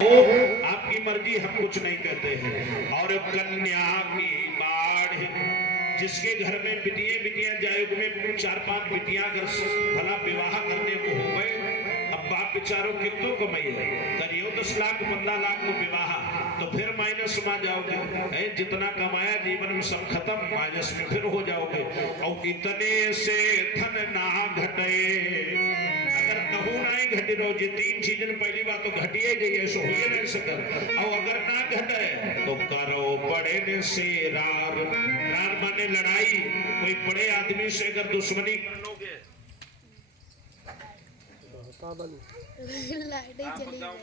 आपकी मर्जी, हम कुछ नहीं कहते हैं। और कन्या की बाढ़, जिसके घर में बिटियां जायुग में 4-5 बिटियां अगर भला विवाह करने को हो गए, अब बाप बेचारों कितनों कमाई है, करियो 10 लाख 15 लाख को विवाह, तो फिर माइनस में जाओगे। जितना कमाया जीवन में सब खत्म, माइनस में फिर हो जाओगे। और इतने से धन ना घटे, अगर कहूँ ना ही घटे रहो, जी 3 चीजन पहली बात तो घटिए गई, सो हुए नहीं सकल। और अगर ना घटे तो करो बड़े ने से रार माने लड़ाई। कोई बड़े आदमी से अगर दुश्मनी कर लोगे,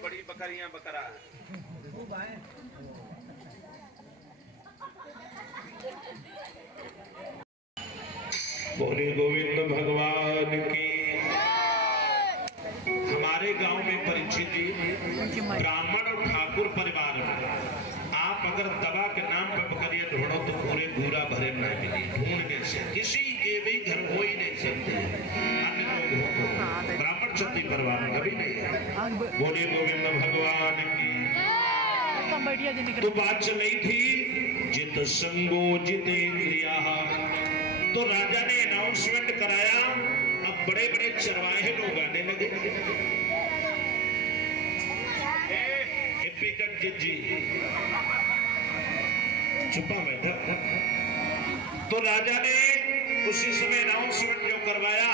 बड़ी बकरियां बकरा बोले गोविंद भगवान की। हमारे गांव में परीक्षित जी ब्राह्मण और ठाकुर परिवार में आप अगर दवा के नाम पर बकरियां ढूंढो तो पूरे पूरा भरे न मिली, ढूंढने से किसी के भी घर हो ही नहीं सकते। अन्य लोग हो, ब्राह्मण क्षत्रिय परिवार में कभी नहीं है। बोले गोविंद भगवान की। तो बात चल रही थी जित संगो जितेंद्रिया, तो राजा ने अनाउंसमेंट कराया, अब बड़े बड़े चरवाहे लोग आने लगे। जी छुपा बैठा। तो राजा ने उसी समय अनाउंसमेंट जो करवाया,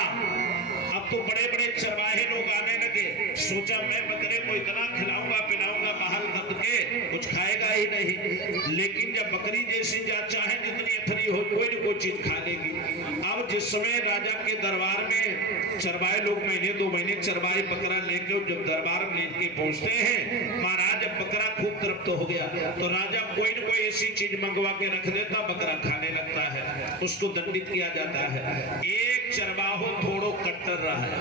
अब तो बड़े बड़े चरवाहे लोग आने लगे। सोचा मैं बकरे को इतना खिलाऊंगा पिलाऊंगा, महल करके कुछ खाएगा ही नहीं, लेकिन जब बकरी जैसी जा चाहे जितनी अथरी हो, कोई न कोई चीज खा लेगी। अब जिस समय राजा के दरबार में चरवाहे लोग महीने 2 महीने चरवाहे बकरा लेके जब दरबार में लेके पहुंचते हैं, महाराज जब बकरा खूब तृप्त हो गया तो राजा कोई न कोई ऐसी चीज मंगवा के रख देता, बकरा खाने लगता है, उसको दंडित किया जाता है। एक चरवाहो थोड़ो कट्टर रहा है,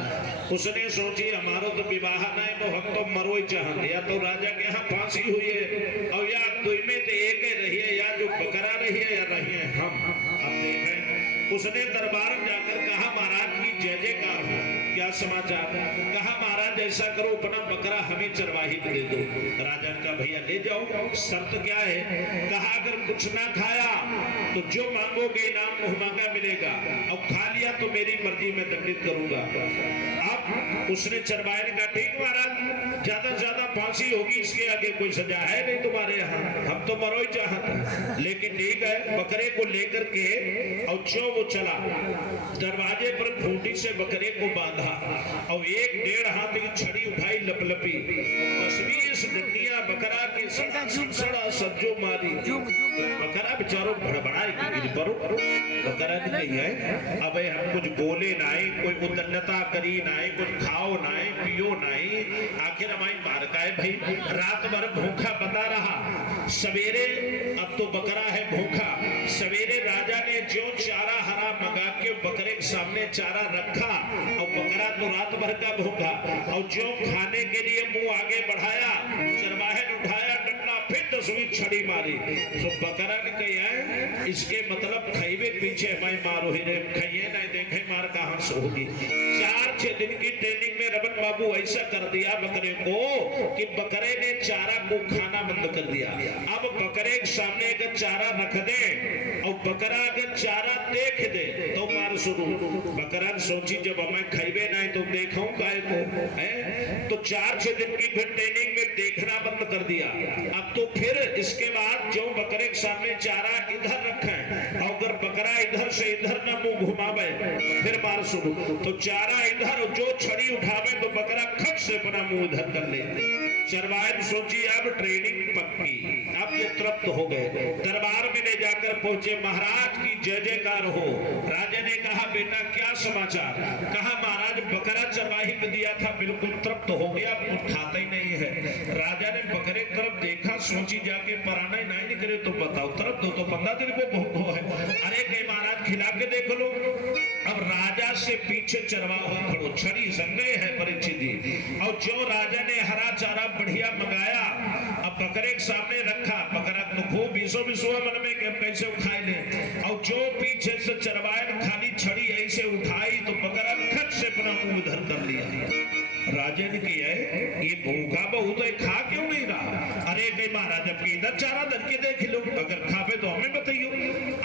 उसने सोची हमारो तो विवाह नहीं, तो हम तो मरो ही चाहते, या तो राजा के यहाँ फांसी हुई है और या दुई में तो एक ही रही है, या जो बकरा रही है या रही है हम। अब देखें, उसने दरबार में जाकर कहा महाराज की जय जयकार हो, क्या समाचार? कहा महाराज ऐसा करो अपना बकरा हमें चरवाही को दे दो। राजा ने कहा भैया ले जाओ, शर्त क्या है? कहा अगर कुछ ना खाया तो जो मांगोगे इनाम मुंह मांगा मिलेगा, और खा लिया तो मेरी मर्जी में दंडित करूंगा। अब उसने चरवाहे ने कहा ठीक महाराज, ज्यादा से ज्यादा फांसी होगी, इसके आगे कोई सजा है नहीं तुम्हारे यहाँ, हम तो मरो ही चाहते, लेकिन ठीक है। बकरे को लेकर के और जो वो चला, दरवाजे पर खूंटी से बकरे को बांधा और 1-1.5 हाथ की छड़ी उठाई, लपलपी 20-20 डंडियां बकरा के सड़ा सज्जो मारी। बकरा बेचारो भड़बड़ाई पर बकरा नहीं है। अब हम कुछ बोले नहीं, कोई उद्दंडता करी नहीं, कुछ खाओ नहीं पियो नहीं, आखिर हमारी मार का है भाई। रात भर भूखा बता रहा, सवेरे अब तो बकरा है भूखा। सवेरे राजा ने जो चारा हरा मंगा के बकरे के सामने चारा रखा, और बकरा तो रात भर का भूखा, और जो खाने के लिए मुंह आगे बढ़ाया, चरवाहे ने उठाया डंडा, फिर 10वीं छड़ी मारी। तो बकरा ने कहा इसके मतलब खैबे पीछे मैं मारो ही नहीं, खाइए नहीं देखे मार कहां से होगी। 4-6 दिन की ट्रेनिंग में रमन बाबू ऐसा कर दिया बकरे को कि बकरे ने चारा को खाना बंद कर दिया। अब बकरे के सामने अगर चारा रख दे और बकरा अगर चारा देख दे तो मार शुरू। बकरा ने सोची जब हमें खैबे नहीं तो देखूं काय को है, तो 4-6 दिन की फिर ट्रेनिंग में देखना बंद कर दिया। अब तो फिर इसके बाद जो बकरे के सामने चारा इधर रखे, और अगर बकरा इधर से इधर ना मुंह घुमावे फिर मार शुरू। तो चारा इधर, जो छड़ी उठावे तो बकरा खट से अपना मुंह इधर कर ले। चरवाहे ने सोची अब ट्रेनिंग पक्की, अब ये तृप्त हो गए। दरबार में ले जाकर पहुंचे, महाराज की जय जयकार हो। राजा ने कहा बेटा क्या समाचार? कहा महाराज बकरा चरवाही में दिया था, बिल्कुल तृप्त हो गया, कुछ खाता ही नहीं है। राजा ने बकरे की तरफ देखा, सोची जाके पराना ही नहीं निकले तो बताओ तृप्त हो तो 15 दिन को भूख है। अरे कहीं महाराज खिला के देख लो। अब राजा से पीछे चरवाहा खड़ो, छड़ी संगे है परीक्षित जी, और जो राजा ने हरा चारा बढ़िया मंगाया, अब बकरे के सामने रखा, बकरा तो खूब बीसो मन में कि कैसे उठाए ले, और जो पीछे से चरवाहे ने खाली छड़ी ऐसे उठाई तो बकरा खट से अपना मुंह उधर कर लिया। राजा ने किया ये भूखा बहुत है, खा क्यों नहीं रहा? महाराज अपनी इधर चारा धर के देख लो, अगर खावे तो हमें बताइयो।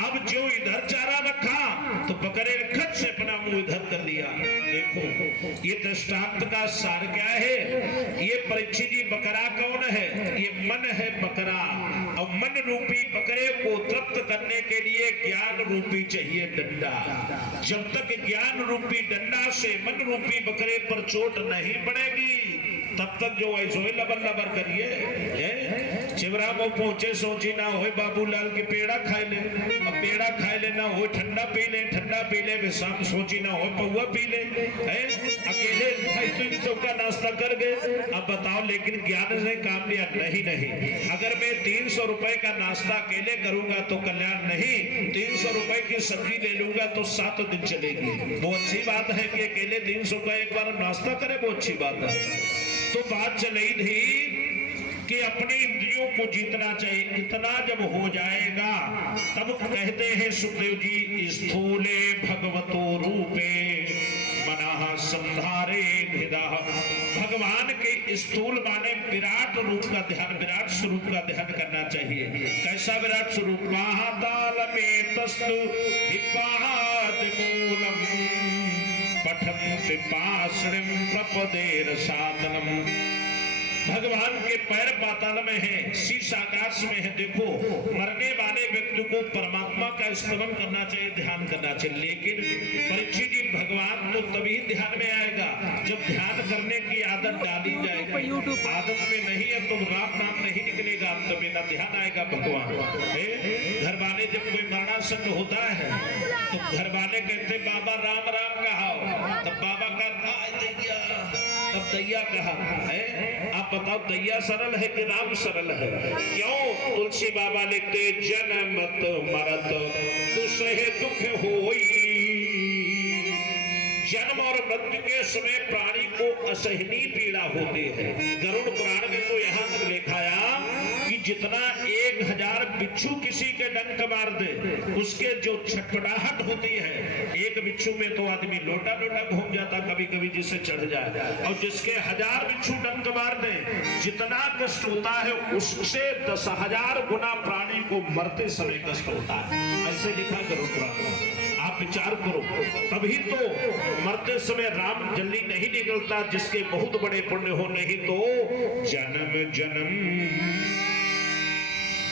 अब जो इधर चारा रखा तो बकरे ने खट से अपना मुंह इधर कर लिया। देखो ये दृष्टांत का सार क्या है? ये परीक्षित जी बकरा कौन है? ये मन है बकरा, और मन रूपी बकरे को तृप्त करने के लिए ज्ञान रूपी चाहिए डंडा। जब तक ज्ञान रूपी डंडा से मन रूपी बकरे पर चोट नहीं पड़ेगी तब तक जो ऐसो लबर लबर करिए। चिवरा को पहुंचे सोची ना हो बाबूलाल के पेड़ा खाए ले, अब पेड़ा खाए ले ना हो ठंडा पी ले, ठंडा पी ले शाम सोची ना हो पौवा पी ले। अकेले 250 का नाश्ता कर गए। अब बताओ लेकिन ज्ञान से काम लिया? नहीं। अगर मैं 300 रुपए का नाश्ता अकेले करूंगा तो कल्याण नहीं, 300 रुपए की सब्जी ले लूंगा तो 7 दिन चलेगी। वो अच्छी बात है कि अकेले 300 का एक बार नाश्ता करे, वो अच्छी बात है। तो बात चली थी कि अपनी इंद्रियों को जीतना चाहिए। इतना जब हो जाएगा तब कहते हैं सुखदेव जी, स्थूले भगवतो रूपे मनः संधारे हृदय। भगवान के स्थूल माने विराट रूप का ध्यान, विराट स्वरूप का ध्यान करना चाहिए। कैसा विराट स्वरूप? महाताल में तस्तु हिपाद मूलम पठम पिपाश्रिम प्रपदेर साधनम। भगवान के पैर पाताल में है, शीश आकाश में है। देखो मरने वाले व्यक्ति को परमात्मा का स्तवन करना चाहिए, ध्यान करना चाहिए। लेकिन परीक्षित जी भगवान तो तभी ध्यान में आएगा जब ध्यान करने की आदत डाली जाएगी। आदत में नहीं है तो राम नाम नहीं निकलेगा, तो बिना ध्यान आएगा भगवान। घर वाले जब कोई मरणासन्न होता है तो घर वाले कहते बाबा राम राम कहा, तब बाबा का दैया, तब दैया कहा है। आप बताओ दैया सरल है कि राम सरल है? क्यों? तुलसी बाबा लिखते जन्मत मरत दुसहे दुख होई। जन्म और मृत्यु के समय प्राणी को असहनीय पीड़ा होती है। गरुड़ पुराण में तो यहाँ तक लिखाया कि जितना 1000 बिच्छू किसी के डंक मार दे उसके जो छटपटाहट होती है, एक बिच्छू में तो आदमी लोटा लोटा घूम जाता कभी कभी जिससे चढ़ जाए, और जिसके 1000 बिच्छू डंक मार दे जितना कष्ट होता है उससे 10,000 गुना प्राणी को मरते समय कष्ट होता है। ऐसे लिखा गरुड़ पुराण। आप विचार करो, तभी तो मरते समय राम जल्दी नहीं निकलता जिसके बहुत बड़े पुण्य हो, नहीं तो जन्म जन्म।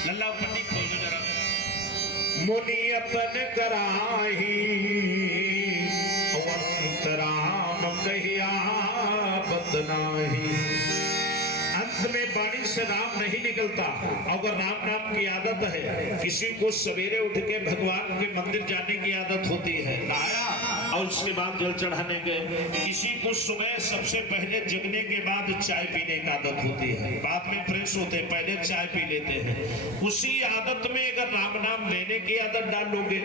लल्ला पंडित बोल दो जरा। मुनियतन कराही अवंत राम कहिया बदनाही। अंत में वाणी से राम नहीं निकलता। अगर राम नाम की आदत है, किसी को सवेरे उठ के भगवान के मंदिर जाने की आदत होती है, आया और उसके बाद जल चढ़ाने गए। किसी को सुबह सबसे पहले जगने के बाद चाय पीने की आदत होती है, बाद में फ्रेश होते पहले चाय पी लेते हैं। उसी आदत में अगर राम नाम लेने की आदत डाल लोगे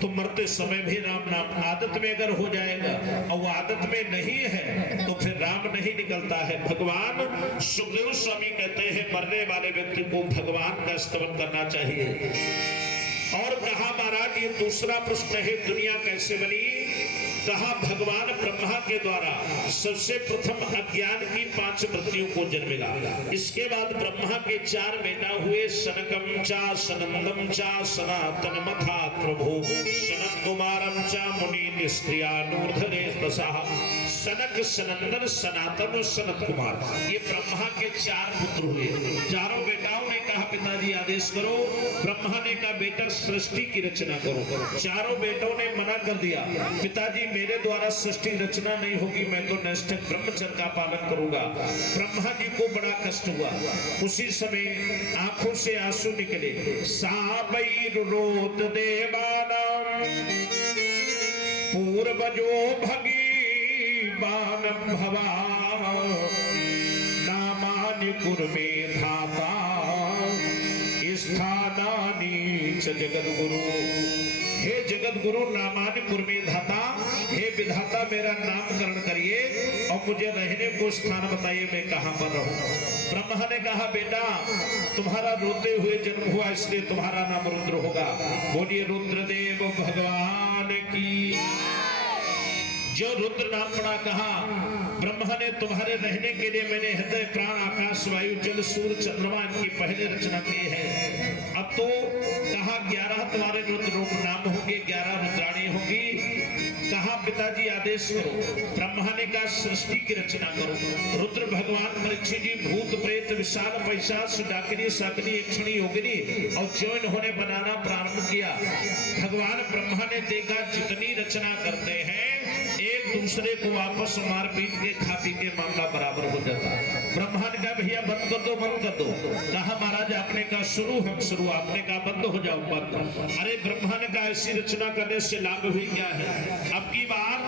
तो मरते समय भी राम नाम आदत में अगर हो जाएगा और वो आदत में नहीं है तो फिर राम नहीं निकलता है। भगवान सुखदेव स्वामी कहते हैं मरने वाले व्यक्ति को भगवान का स्तवन करना चाहिए। और कहा महाराज ये दूसरा प्रश्न है, दुनिया कैसे बनी? कहा भगवान ब्रह्मा के द्वारा सबसे प्रथम अज्ञान की 5 वृत्तियों को जन्मेगा। इसके बाद ब्रह्मा के 4 बेटा हुए, सनकम चा सनंदम चा सनातन मथा प्रभु सनत कुमारम चा मुनि निष्क्रिया नूर्धरे दशा। सनक सनंदन सनातन और सनत कुमार ये ब्रह्मा के 4 पुत्र हुए। चारों बेटाओं ने कहा पिताजी आदेश करो। ब्रह्मा ने कहा बेटा सृष्टि की रचना करो। चारों बेटों ने मना कर दिया, पिताजी मेरे द्वारा सृष्टि रचना नहीं होगी, मैं तो निष्ठ ब्रह्मचर्य का पालन करूंगा। ब्रह्मा जी को बड़ा कष्ट हुआ। उसी समय आंखों से आंसू निकले। साबैरुरोत देवानां पूर्वजो भगीवान भवा नामानि कुर्मे धाता स्थानानि च जगद्गुरु। हे जगत गुरु नामानि कुर्मे धाता, हे विधाता मेरा नामकरण करिए और मुझे रहने को स्थान बताइए, मैं कहां पर रहूं। ब्रह्मा ने कहा बेटा तुम्हारा रोते हुए जन्म हुआ इसलिए तुम्हारा नाम रुद्र होगा। बोलिए रुद्रदेव भगवान की। जो रुद्र नाम पड़ा, कहा ब्रह्मा ने तुम्हारे रहने के लिए मैंने हृदय प्राण आकाश वायु जल सूर्य चंद्रमा इनकी पहले रचना की है। अब तो कहा 11 तुम्हारे रुद्र रूप नाम होंगे, 11 रुद्राणी होंगी। कहा पिताजी आदेश करो। ब्रह्मा ने कहा सृष्टि की रचना करो। रुद्र भगवान परीक्षित जी भूत प्रेत विशाल पैशाच डाकिनी शाकिनी यक्षिणी योगिनी और जो इन्होंने बनाना प्रारंभ किया, भगवान ब्रह्मा ने देखा जितनी रचना करते हैं एक दूसरे को वापस मार पीट के खा पी के मामला बराबर हो जाता। ब्रह्मा ने कहा भैया बंद कर दो, बंद कर दो। कहा महाराज आपने कहा शुरू, हम शुरू, आपने कहा बंद हो जाओ, बंद। अरे ब्रह्मा ने कहा ऐसी रचना करने से लाभ भी क्या है। अब की बार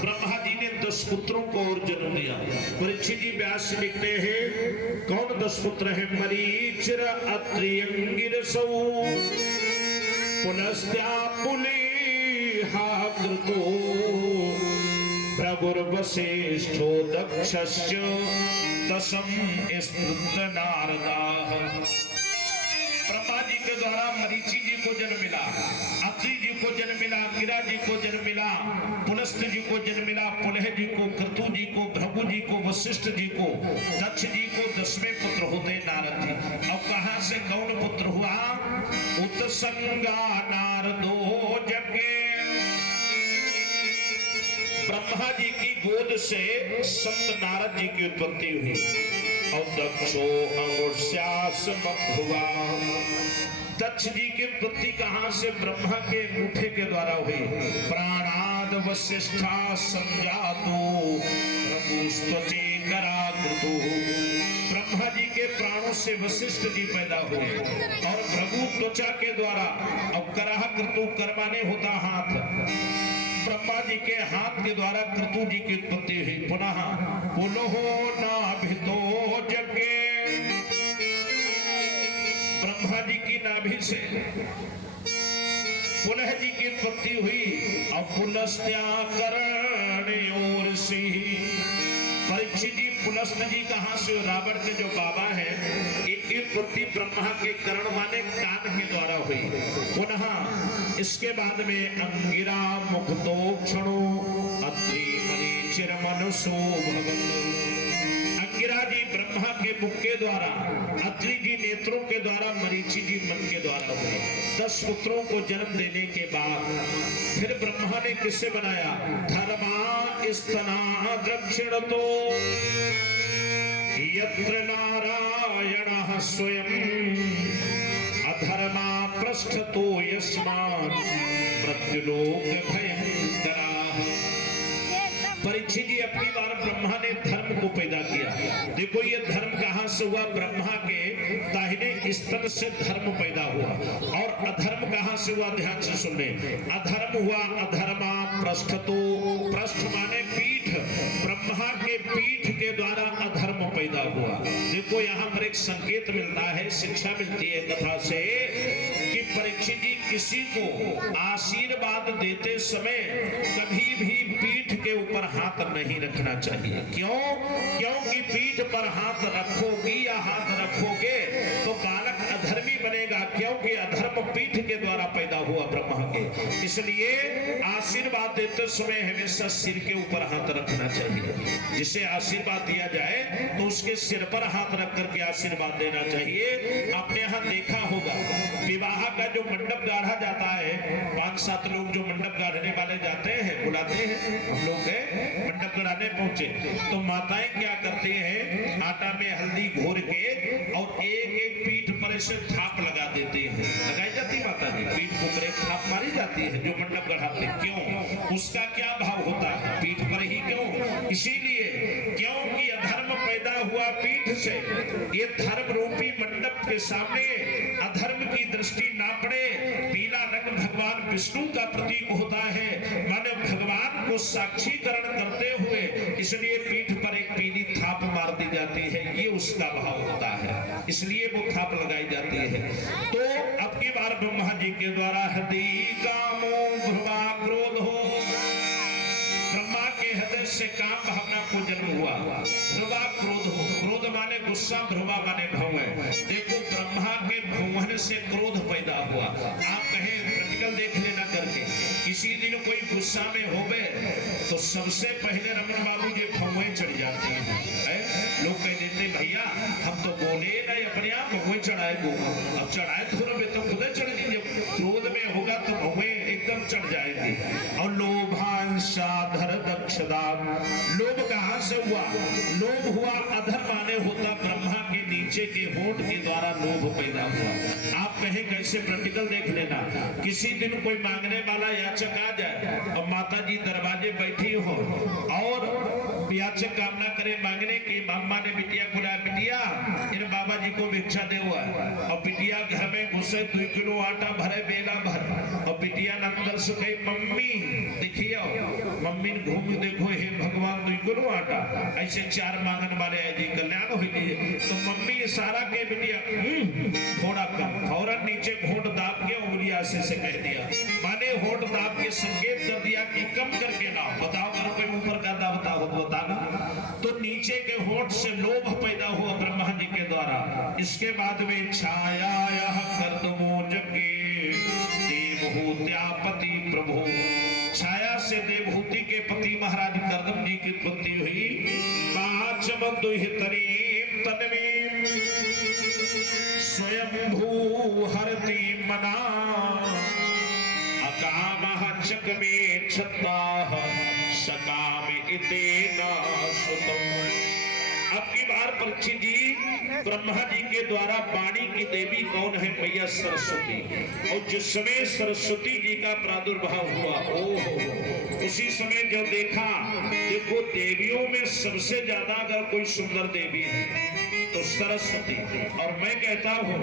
ब्रह्मा जी ने 10 पुत्रों को और जन्म दिया। परीक्षित जी व्यास लिखते हैं कौन 10 पुत्र है। मरीचिर अत्रि अंगिरसौ पुनस्त्या पुलिहा कृतो भृगुर्वसिष्ठो दक्षस्य दशम स्मृत नारदाः। ब्रह्मा जी के द्वारा मरीचि जी को जन्म मिला, अत्रि जी को जन्म मिला, अंगिरा जी को जन्म मिला, पुलस्त जी को जन्म मिला, पुलह जी को, क्रतु जी को, भृगु जी को, वशिष्ठ जी को, दक्ष जी को 10वें पुत्र होते नारद जी। अब कहां से कौन पुत्र हुआ। उत्संगा नारदो जगे। ब्रह्मा जी की गोद से संत नारद जी की उत्पत्ति हुई। और दक्षो अंगुष्यास हुआ। दक्ष जी की उत्पत्ति कहां से। ब्रह्मा के अंगूठे के द्वारा हुई। प्राणाद वशिष्ठा संजातो प्रभुस्त्वचे कराकृतो। ब्रह्मा जी के प्राणों से वशिष्ठ जी पैदा हुए और भृगु त्वचा के द्वारा, अब कराकृतो कर्माने होता हाथ, ब्रह्मा जी के हाथ के द्वारा क्रतु जी की उत्पत्ति हुई। पुनः पुलोहो नाभितो जगे। ब्रह्मा जी की नाभि से पुलह जी की उत्पत्ति हुई और पुलस्त्या करणयोर्षि। परीक्षित जी पुलस्त जी कहां से। रावण के जो बाबा है इनकी उत्पत्ति ब्रह्मा के कर्ण माने कान के द्वारा हुई। पुनः इसके बाद में अंगिरा मुक्तो क्षणो अत्रि मरीचिर मनुषो भगवन्। अंगिरा जी ब्रह्मा के मुख के द्वारा, अत्रि जी नेत्रों के द्वारा, मरीचि जी मन के द्वारा हुए। 10 पुत्रों को जन्म देने के बाद फिर ब्रह्मा ने किससे बनाया। धर्मा स्तना दक्षिणतो यत्र नारायणः स्वयं अधर्मा पृष्ठतो यस्मात् मृत्युलोक भयंकरा। परीक्षित जी अपनी बार ब्रह्मा ने धर्म को पैदा किया। देखो ये धर्म कहां से हुआ। ब्रह्मा के दाहिने स्तन से धर्म पैदा हुआ। और अधर्म कहां से हुआ, ध्यान से सुनने। अधर्म हुआ अधर्मा पृष्ठतो। पृष्ठ माने पीठ। ब्रह्मा के पीठ के द्वारा अधर्म पैदा हुआ। देखो यहाँ पर एक संकेत मिलता है, शिक्षा मिलती है कथा से कि परीक्षित जी किसी को आशीर्वाद देते समय कभी भी पीठ के ऊपर हाथ नहीं रखना चाहिए। क्यों? क्योंकि पीठ पर हाथ रखोगी या हाथ रखोगे तो बालक अधर्मी बनेगा। क्योंकि अधर्म पीठ के द्वारा पैदा हुआ ब्रह्मा के। इसलिए आशीर्वाद देते समय हमेशा सिर के ऊपर हाथ रखना चाहिए। जिसे आशीर्वाद दिया जाए तो उसके सिर पर हाथ रख करके आशीर्वाद देना चाहिए। आपने यहाँ देखा होगा विवाह का जो मंडप गाढ़ा जाता है, 5-7 लोग जो मंडप गाढ़ने वाले जाते हैं, बुलाते हैं, हम लोग गए मंडप गड़ाने पहुंचे तो माताएं क्या करती हैं, आटा में हल्दी घोर के और एक पीठ पर ऐसे थाप लगा देते हैं। लगाई जाती माता जी पीठ को पर एक थाप मारी जाती है जो मंडप गढ़ाते। क्यों? उसका क्या भाव होता है? पीठ पर ही क्यों? इसीलिए क्योंकि अधर्म पैदा हुआ पीठ से। ये धर्म रूपी मंडप के सामने अधर्म की दृष्टि ना पड़े। पीला रंग भगवान विष्णु का प्रतीक होता है, माने भगवान को साक्षीकरण करते हुए इसलिए पीठ पर एक पीली थाप मार दी जाती है। ये उसका भाव होता है, इसलिए वो थाप लगाई जाती है। तो अब की बार ब्रह्मा जी के द्वारा हृदय कामो भ्रुवा क्रोध हो। ब्रह्मा के हृदय से काम भावना को जन्म हुआ। भ्रुवा क्रोध हो। क्रोध माने गुस्सा, भ्रुवा माने भंवन। देखो ब्रह्मा के भंवन से क्रोध पैदा हुआ। आप कहें प्रैक्टिकल देख लेना करके, किसी दिन कोई गुस्सा में हो गए तो सबसे पहले रमन बाबू जी भौवे चढ़ जाते हैं। लोग कह देते भैया हम तो बोले ना अपने आप भौवे चढ़ाए को, अब चढ़ाए थोड़ा बे तो खुद चढ़ दी, जब क्रोध में होगा तो भौवे एकदम चढ़ जाएंगे। और लोभांशाधर दक्षदा, लोभ कहाँ से हुआ? लोभ हुआ अधर माने होता ब्रह्मा के नीचे के होंठ के द्वारा लोभ पैदा हुआ। आप कहें कैसे प्रैक्टिकल देख लेना। किसी दिन कोई मांगने वाला याचक आ जाए और माता जी दरवाजे बैठी हो और याचक कामना करे मांगने की, मामा ने बिटिया को लाया, बिटिया इन बाबा जी को भिक्षा दे हुआ, और बिटिया घर में घुसे 2 किलो आटा भरे बेला भर, और बिटिया ने अंदर से कही मम्मी देखिए, मम्मी ने घूम देखो हे भगवान 2 किलो आटा, ऐसे 4 मांगन वाले है जी कल्याण हो जी। तो मम्मी इशारा के बिटिया थोड़ा कम, फौरन नीचे होंठ दाब के उंगलियां से कह दिया, माने होंठ दाब के संकेत कर दिया कि कम करके ना बताओ, करो कोई ऊपर का दा बताओ बताना। तो नीचे के होंठ से लोभ पैदा हुआ ब्रह्मा जी के द्वारा। इसके बाद में छाया यह कर्दमो जगे देवहूत्यापति प्रभु, छाया से देवहूति के पति महाराज कर्दम जी की उत्पत्ति हुई। पांचम दुहितरी तन्वी स्वयंभू हरति मना, अकामः चक्मे छत्ताः सकाम इतेना सुतम्। अब की बार परीक्षित जी, ब्रह्मा जी के द्वारा वाणी की देवी कौन है? मैया सरस्वती। और जिस समय सरस्वती जी का प्रादुर्भाव हुआ, उसी समय जब देखा, देखो देवियों में सबसे ज्यादा अगर कोई सुंदर देवी है तो सरस्वती। और मैं कहता हूँ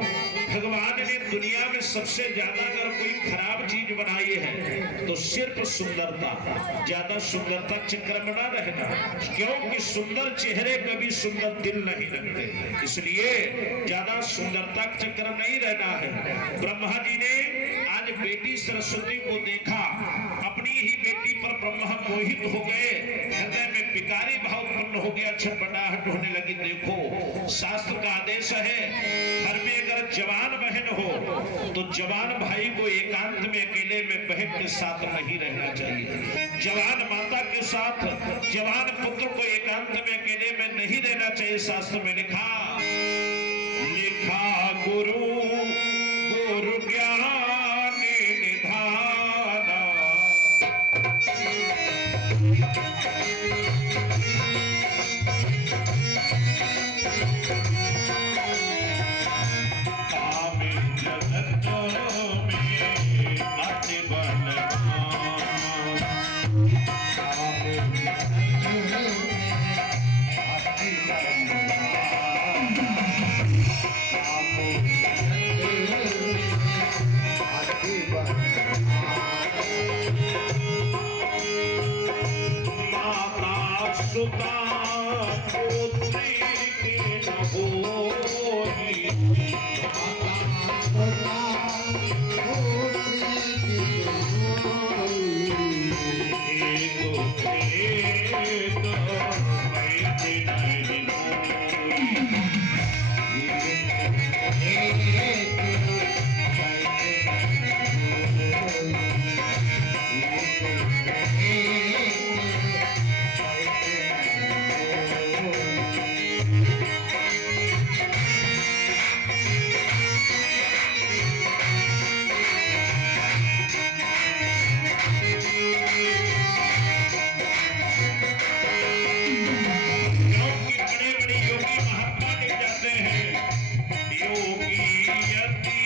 भगवान ने दुनिया में सबसे ज्यादा अगर कोई खराब चीज बनाई है तो सिर्फ सुंदरता, ज्यादा सुंदरता चक्र में ना रहना, क्योंकि सुंदर चेहरे कभी सुंदर दिल नहीं रखते, इसलिए ज्यादा सुंदरता चक्र नहीं रहना है। ब्रह्मा जी ने आज बेटी सरस्वती को देखा, अपनी ही बेटी पर ब्रह्मा मोहित हो गए, हृदय में विकारी भाव उत्पन्न हो गया, छटपटाहट होने लगी। देखो शास्त्र का आदेश है, घर में अगर जवान बहन हो तो जवान भाई को एकांत में अकेले में बहन के साथ नहीं रहना चाहिए, जवान माता के साथ जवान पुत्र को एकांत में अकेले में नहीं रहना चाहिए। शास्त्र में लिखा गुरु गुरु ज्ञान निधाना, सुता पुत्री के न होई, योगी यति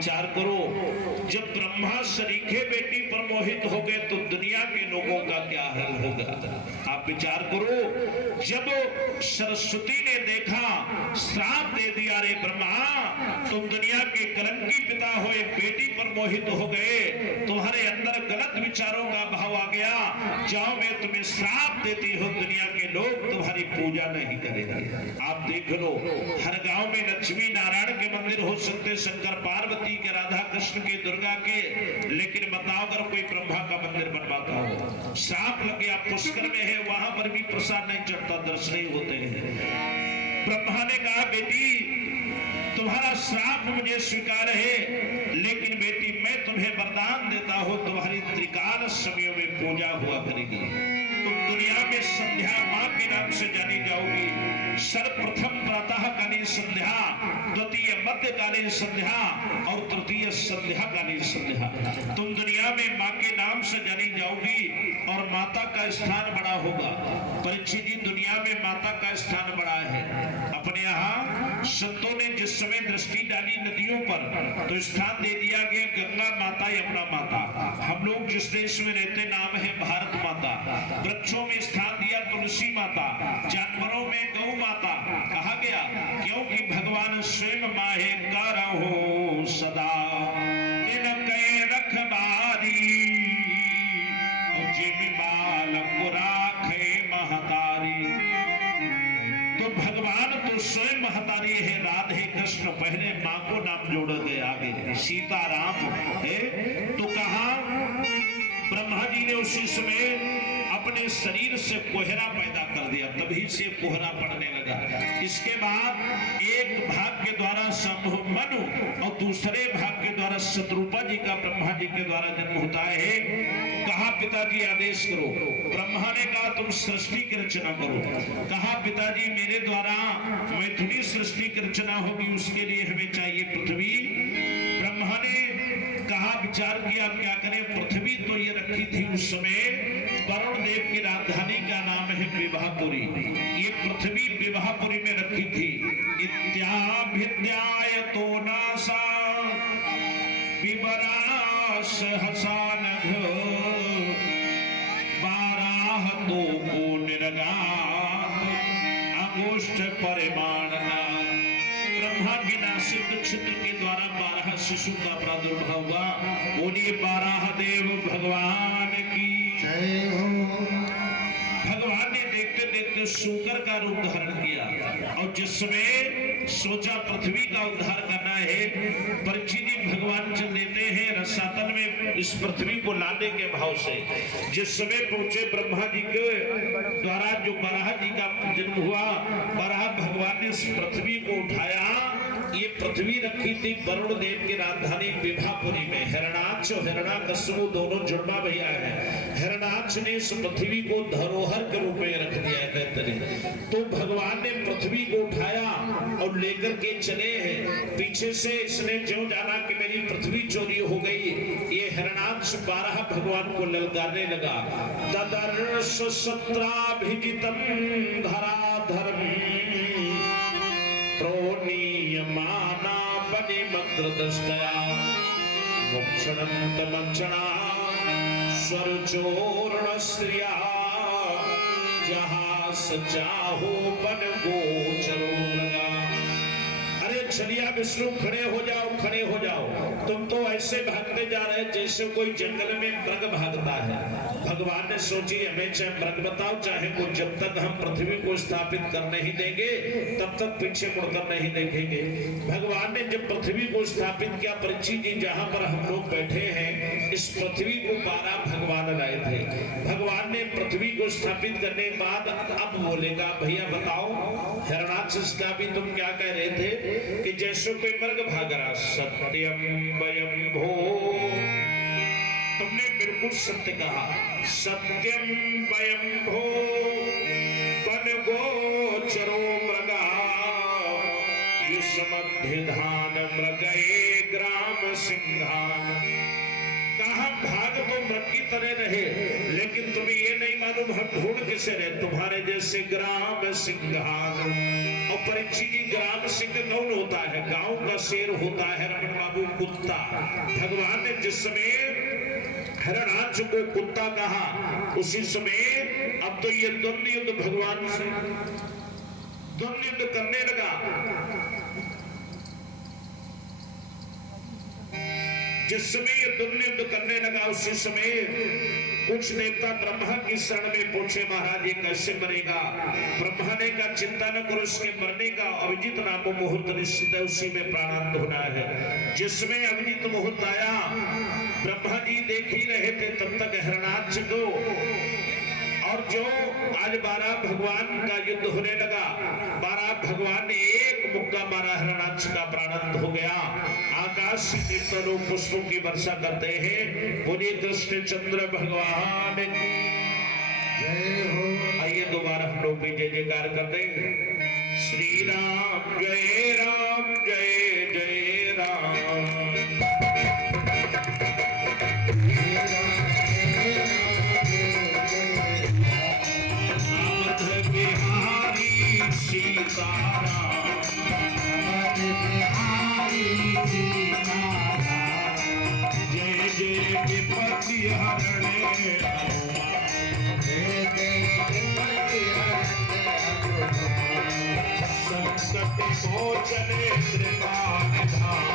विचार करो, जब ब्रह्मा सरीखे बेटी पर मोहित हो गए तो दुनिया के लोगों का क्या हाल होगा। आप विचार करो, जब सरस्वती ने देखा, श्राप दे दिया, रे ब्रह्मा तुम दुनिया के कलंकी पिता हो, एक बेटी पर मोहित हो गए, तुम्हारे अंदर गलत विचारों का भाव आ गया, जाओ मैं तुम्हें श्राप देती हूँ, दुनिया के लोग तुम्हारी पूजा नहीं करेंगे। आप देख लो, हर गांव में लक्ष्मी नारायण के मंदिर हो सकते, शंकर पार्वती के, राधा कृष्ण के, दुर्गा के, लेकिन बताओ अगर कोई ब्रह्मा का मंदिर बनवाता हो, श्राप लग गया, पुष्कर में है, वहां पर भी प्रसाद नहीं चढ़ता, दर्शन नहीं होते हैं। ब्रह्मा ने कहा बेटी तुम्हारा श्राप मुझे स्वीकार है, लेकिन बेटी मैं तुम्हें वरदान देता हूं, तुम्हारी त्रिकाल समयों में पूजा हुआ करेगी। तुम दुनिया में संध्या मां के नाम से जानी जाओगी। सर्वप्रथम प्रातःकालीन संध्या, द्वितीय मध्यकालीन संध्या और तृतीय संध्याकालीन संध्या। तुम दुनिया में मां के नाम से जानी जाओगी और माता का स्थान बड़ा होगा। परीक्षित जी, दुनिया में माता का स्थान बड़ा है। अपने यहाँ संतों ने जिस समय दृष्टि डाली नदियों पर तो स्थान दे दिया गया गंगा माता, यमुना माता। हम लोग जिस देश में रहते नाम है भारत माता। वृक्षों में स्थान दिया तुलसी माता, जानवरों में गौ माता कहा गया, क्योंकि भगवान स्वयं माहे करहो सदा इनके रखबारी और जिम बालक राखे महतारी। तो भगवान तो स्वयं महतारी है, राधे कृष्ण पहले माँ को नाम जोड़ गए, आगे सीताराम है। तो कहा ब्रह्मा जी ने उसी समय अपने शरीर से कोहरा पैदा कर दिया, तभी से कोहरा पड़ने लगा। इसके बाद एक भाग के द्वारा शंभु मनु और दूसरे भाग के द्वारा शत्रुपा जी का ब्रह्मा जी के द्वारा जन्म होता है। कहा पिताजी आदेश करो। ब्रह्मा ने कहा तुम सृष्टि की रचना करो। कहा पिताजी मेरे द्वारा मैथुनी सृष्टि की रचना होगी, उसके लिए हमें चाहिए पृथ्वी। ब्रह्मा ने कहा विचार किया क्या करें, पृथ्वी तो ये रखी थी उस समय वरुण देव की राजधानी का नाम है विवाहपुरी, ये पृथ्वी विवाहपुरी में रखी थी। इत्याभिद्याय तो नासा विवरास हसान बाराह तो को निरगा अगोष्ठ परिमाण। ब्रह्मा की नासिक छिद्र के द्वारा 12 शिशु का प्रादुर्भाव हुआ। बोलिए 12 देव भगवान की जय हो। भगवान ने देखते देखते शूकर का रूप धारण किया और जिस समय सोचा पृथ्वी का उद्धार करना है, परीक्षित जी भगवान चल देते हैं रसातल में इस पृथ्वी को लाने के भाव से। जिस समय पहुंचे ब्रह्मा जी के द्वारा जो बराह जी का जन्म हुआ, बराह भगवान ने इस पृथ्वी को उठाया। ये पृथ्वी रखी थी वरुण देव की राजधानी विवाहपुरी में। हिरणाक्ष और हिरण्याकश्यप दोनों जुड़वा भैया है। हिरणाक्ष ने इस पृथ्वी को धरोहर के रूप में रख दिया है। तो भगवान ने पृथ्वी को उठाया और लेकर के चले हैं। पीछे से इसने जो जाना कि मेरी पृथ्वी चोरी हो गई, ये हिरणाक्ष 12 भगवान को ललकारने लगा। ददर्श सत्राभिजितम धराधरम प्रोनीयमाना बनिमग्रदष्टया मोक्षणन्तमक्षणा स्वरचोरणश्रिया जहाँ सचाहो बन गोचरो लगा। अरे छलिया विष्णु खड़े हो जाओ, खड़े हो जाओ। तुम तो ऐसे भागते जा रहे जैसे कोई जंगल में मृग भागता है। भगवान ने सोची हमें चाहे मृग बताओ चाहे कोई, जब तक हम पृथ्वी को स्थापित कर नहीं देंगे तब तक पीछे मुड़कर नहीं देखेंगे। भगवान ने जब पृथ्वी को स्थापित किया, परीक्षित जी जहां पर हम लोग बैठे हैं इस पृथ्वी को 12 भगवान लाए थे। भगवान ने पृथ्वी को स्थापित करने के बाद अब बोलेगा भैया बताओ हिरणाक्ष का भी तुम क्या कह रहे थे कि जैसे कोई मृग भाग रहा। सत्यम वयम भो, तुमने बिल्कुल सत्य कहा। सत्यम वयम भो वन गोचरो मृगा युष्मध्य धान मृगये ग्राम सिंहान। कहा भाग तो मृग की तरह रहे, लेकिन तुम्हें ये नहीं अनुभव ढूंढ किसे रहे, तुम्हारे जैसे ग्राम सिंहान। और परीक्षित जी, ग्राम सिंह कौन होता है? गांव का शेर होता है रमन बाबू, कुत्ता। भगवान ने जिस समय हिरणाक्ष को कुत्ता कहा, उसी समय अब तो ये द्वंद्व युद्ध भगवान से द्वंद्व युद्ध करने लगा। जिस समय ये द्वंद्व युद्ध करने लगा, उसी समय कुछ देवता ब्रह्मा की शरण में पूछे, महाराज ये कैसे मरेगा? ब्रह्मा ने कहा चिंता न करो, इसके मरने का अभिजीत नामो मुहूर्त निश्चित है, उसी में प्राणांत होना है। जिसमें अभिजीत मुहूर्त आया, ब्रह्मा जी देख ही रहे थे तब तक हिरणाक्ष को, और जो आज 12 भगवान का युद्ध होने लगा, 12 भगवान ने एक मुक्का मारा, हिरणाक्ष का प्राणांत हो गया। आकाश से देवता पुष्पों की वर्षा करते हैं। बोलिए कृष्ण चंद्र भगवान की जय हो। आइए दोबारा हम लोग भी जय जयकार कर दें। श्री राम जय राम जय जय राम। सीताराम जय जय विपत्ति हरणे, संकट मोचने त्रिकाल धाम।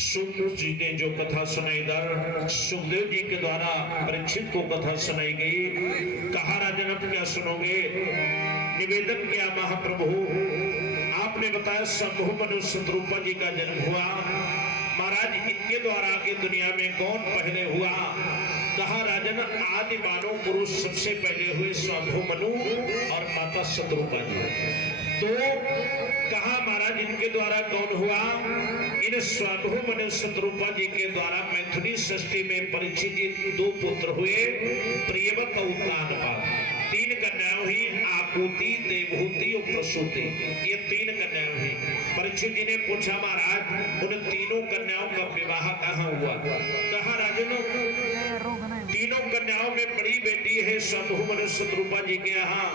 सुखदेव जी ने जो कथा सुनाई, इधर सुखदेव जी के द्वारा परीक्षित को कथा सुनाई गई। कहा राजन अब क्या सुनोगे? निवेदन किया महाप्रभु, आपने बताया संभव मनु शत्रुपा जी का जन्म हुआ, महाराज इनके द्वारा आगे दुनिया में कौन पहले हुआ? कहा राजन आदि मानव पुरुष सबसे पहले हुए स्वयं मनु और माता शत्रुपा जी। तो कहा महाराज इनके द्वारा कौन हुआ? इन स्वयं मनु शत्रुपा जी के द्वारा मैथिली सृष्टि में परीक्षित जी 2 पुत्र हुए, प्रियवत और उत्तानपाद। 3 कन्याएं हुई, आकुति, देवहूति और प्रसूति। ये 3 कन्याएं हुई। परीक्षित जी ने पूछा महाराज उन तीनों कन्याओं का विवाह कहाँ हुआ? कहा राजन तीनों कन्याओं में बड़ी बेटी है स्वयं शत्रुपा जी के यहाँ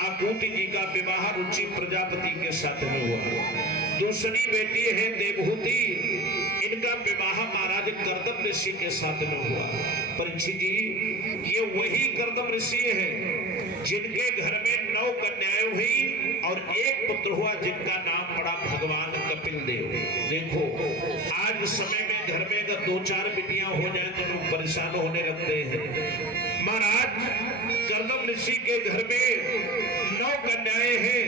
आकुति जी का विवाह रुचि प्रजापति के साथ में हुआ। दूसरी बेटी है देवहूति, इनका विवाह महाराज कर्दम ऋषि के साथ में हुआ। परीक्षित जी ये वही कर्दम ऋषि है जिनके घर में 9 कन्याएं हुई और 1 पुत्र हुआ जिनका नाम पड़ा भगवान कपिल देव। देखो आज समय में घर में अगर 2-4 बिटियां हो जाए तो लोग परेशान होने लगते हैं। महाराज कर्दम ऋषि के घर में 9 कन्याएं हैं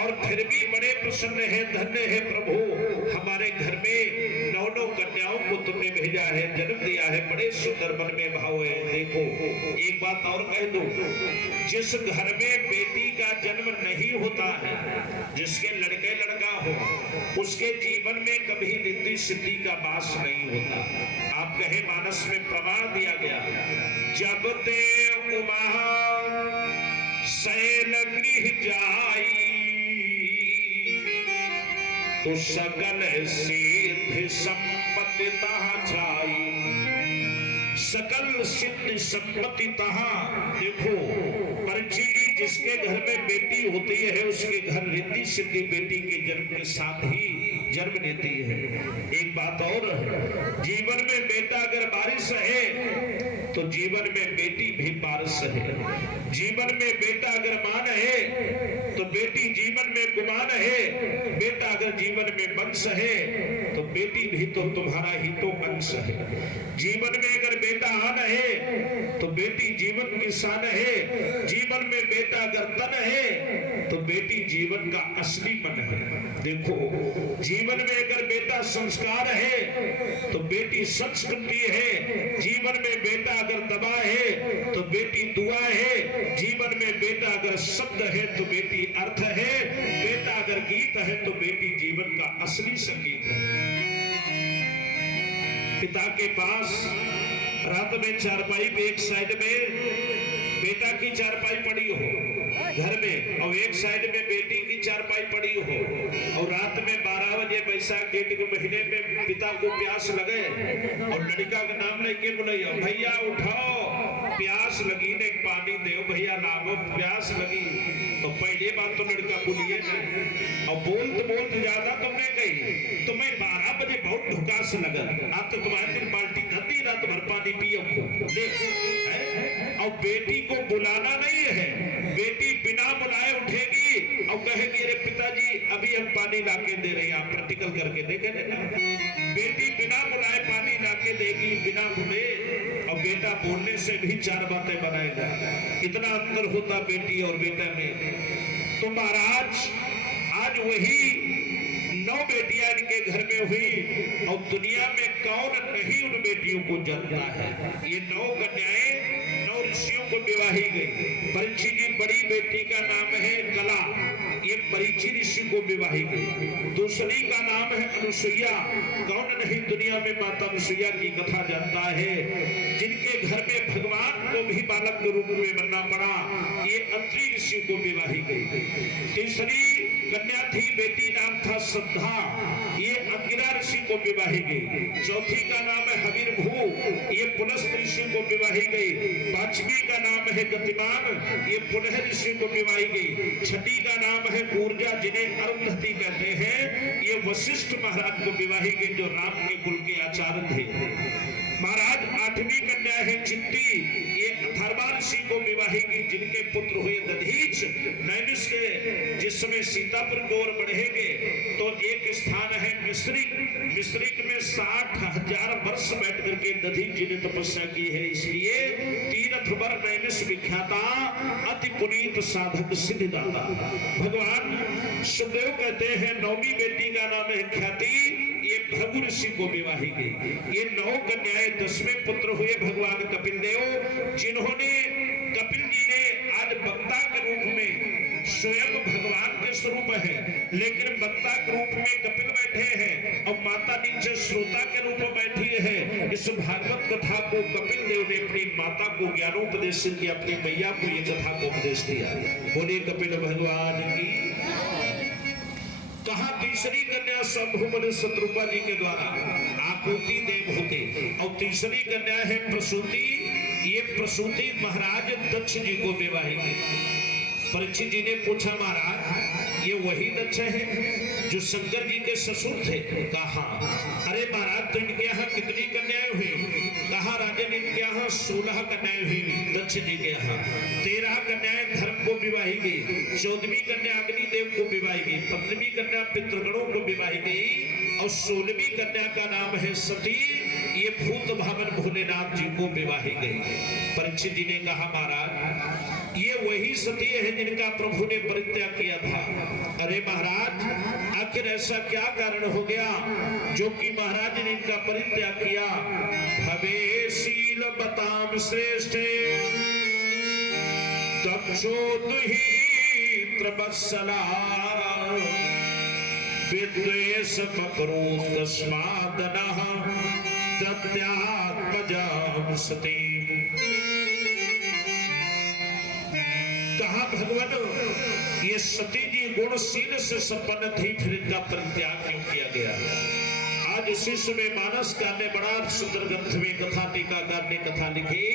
और फिर भी बड़े प्रसन्न है, धन्य है प्रभु हमारे घर में 9 कन्याओं को तुमने भेजा है, जन्म दिया है, बड़े सुंदर मन में भाव है। देखो एक बात और कह दूं, जिस घर में बेटी का जन्म नहीं होता है, जिसके लड़के लड़का हो, उसके जीवन में कभी रिद्धि सिद्धि का वास नहीं होता। आप कहे मानस में प्रमाण दिया गया, जब ते उमा शैल गृह जाई तो सकल सिद्ध संपत्ति तहाँ छाई। सकल सिद्ध संपत्ति तहा। देखो परीक्षित जी, जिसके घर में बेटी होती है उसके घर रिद्धि सिद्धि बेटी के जन्म के साथ ही जन्म लेती है। एक बात और, जीवन में बेटा अगर वारिस है तो जीवन में बेटी भी वारिस है। जीवन में बेटा अगर मान है तो बेटी जीवन में गुमान है। बेटा अगर जीवन में वंश है तो बेटी भी तो तुम्हारा ही तो अंश है। जीवन में अगर बेटा आन है तो बेटी जीवन की शान है। जीवन में बेटा अगर तन है तो बेटी जीवन का असली मन है। देखो जीवन में अगर बेटा संस्कार है तो बेटी संस्कृति है। जीवन में बेटा अगर दवा है तो बेटी दुआ है। जीवन में बेटा अगर शब्द है तो बेटी अर्थ है। बेटा अगर गीत है तो बेटी जीवन का असली संगीत है। पिता के पास रात में चारपाई पे एक साइड में बेटा की चारपाई पड़ी हो घर में और एक साइड में बेटी की चारपाई पड़ी हो और रात में 12 बजे बैसाख जेठ के महीने में पिता को प्यास लगे और लड़का का नाम लेके बुलाइए, भैया उठाओ प्यास लगी ने पानी दो, भैया लाओ प्यास लगी। तो पहले बात तो लड़का बोलिए और बोलते ज्यादा तुमने कही तुम्हें 12 बजे बहुत ढुकास लगा, अब तो तुम्हारे दिन बाल्टी धंधी रात भर पानी पियो ले। और बेटी को बुलाना नहीं है, बेटी बिना बुलाए उठेगी और कहेगी अरे पिताजी अभी हम पानी लाके दे रहे हैं, आप प्रैक्टिकल करके देखे ना। बेटी बिना बुलाए पानी लाके देगी बिना बुले, और बेटा बोलने से भी 4 बातें बनाएगा। इतना अंतर होता बेटी और बेटा में। तो महाराज आज वही 9 बेटियां इनके घर में हुई और दुनिया में कौन नहीं उन बेटियों को जानता है। ये 9 कन्याएं 9 ऋषियों को विवाही गई। परीक्षित जी बड़ी बेटी का नाम है कला, ये परीक्षित ऋषि को विवाही गई। दूसरी का नाम है अनुसुईया, कौन नहीं दुनिया में माता अनुसुईया की कथा जानता है, जिनके घर में भगवान को भी बालक के रूप में बनना पड़ा, ये अत्रि ऋषि को विवाही गई। तीसरी कन्या थी, बेटी नाम था श्रद्धा, ये अंगिरा ऋषि को विवाही गई। चौथी का नाम है हविर्भू, ये पुलस्त ऋषि को विवाही गई। 5वीं का नाम है गतिमान, ये पुनः ऋषि को विवाही गई। 6ठी का नाम है ऊर्जा, जिन्हें अरुंधति कहते हैं, ये वशिष्ठ महाराज को विवाही गई जो राम के कुल के आचार्य थे। महाराज 8वीं कन्या है चित्ती, ये अथर्वा ऋषि को विवाही की, जिनके पुत्र हुए दधीच। नैमिष के जिस समय सीतापुर की ओर बढ़ेंगे तो एक स्थान है मिश्रिक, मिश्रिक में 60,000 वर्ष बैठ करके दधीच जी ने तपस्या की है, इसलिए तीर्थ वर नैमिष विख्याता अति पुनीत साधक सिद्धिदाता। भगवान सुखदेव कहते हैं 9वीं बेटी का नाम है ख्याति, ये भृगु ऋषि को विवाही गई। ये 9 कन्याएं 10वें पुत्र हुए भगवान कपिल देव, जिन्होंने कपिल जी ने आज वक्ता के रूप में, स्वयं भगवान के स्वरूप है लेकिन वक्ता के रूप में कपिल बैठे हैं और माता नीचे श्रोता के रूप में बैठी है। इस भागवत कथा को कपिल देव ने अपनी माता को ज्ञानोपदेश किया, अपनी मैया को ये कथा को उपदेश दिया। बोले कपिल भगवान की। कहा तीसरी कन्या शंभु शत्रुपा जी के द्वारा आकृति देव होते, और तीसरी कन्या है प्रसूति, ये प्रसूति महाराज दक्ष जी को विवाही गई। परीक्षित जी ने पूछा महाराज ये वही दक्ष है जो शंकर जी के ससुर थे? कहा अरे महाराज तो इनके यहाँ कितनी कन्याएं हुई? कहा राजन इनके यहाँ 16 कन्याएं हुई। दक्ष जी के यहाँ 13 कन्याएं धर्म को विवाही गई, 14वीं कन्या अग्निदेव को विवाही गई, 15वीं कन्या पितृगणों को विवाही गई और 16वीं कन्या का नाम है सती, ये भूत भावन भोलेनाथ जी को विवाही गई। परीक्षित जी ने कहा महाराज ये वही सती है जिनका प्रभु ने परित्याग किया था। अरे महाराज आखिर ऐसा क्या कारण हो गया जो कि महाराज ने इनका परित्याग किया? भवेशील बताम श्रेष्ठ दक्षो दुहित्र वत्सला विद्वेष पकरोत् तस्मादनः दत्यात्मजां सती। कहा भगवान ये सती जी गुणशील से संपन्न थी, फिर इनका परित्याग क्यों किया गया? आज उसी समय मानस कार ने बड़ा सुंदर ग्रंथ में कथा टीकाकार ने कथा लिखी।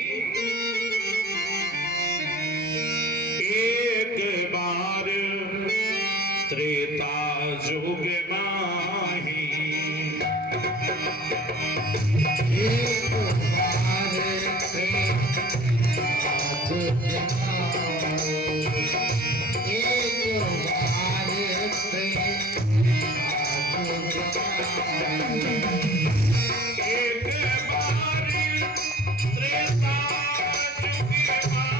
एक बार त्रेता जुग माही, एक बार त्रेता जुग माही, एक बार त्रेता जुग माही, एक बार त्रेता जुग माही,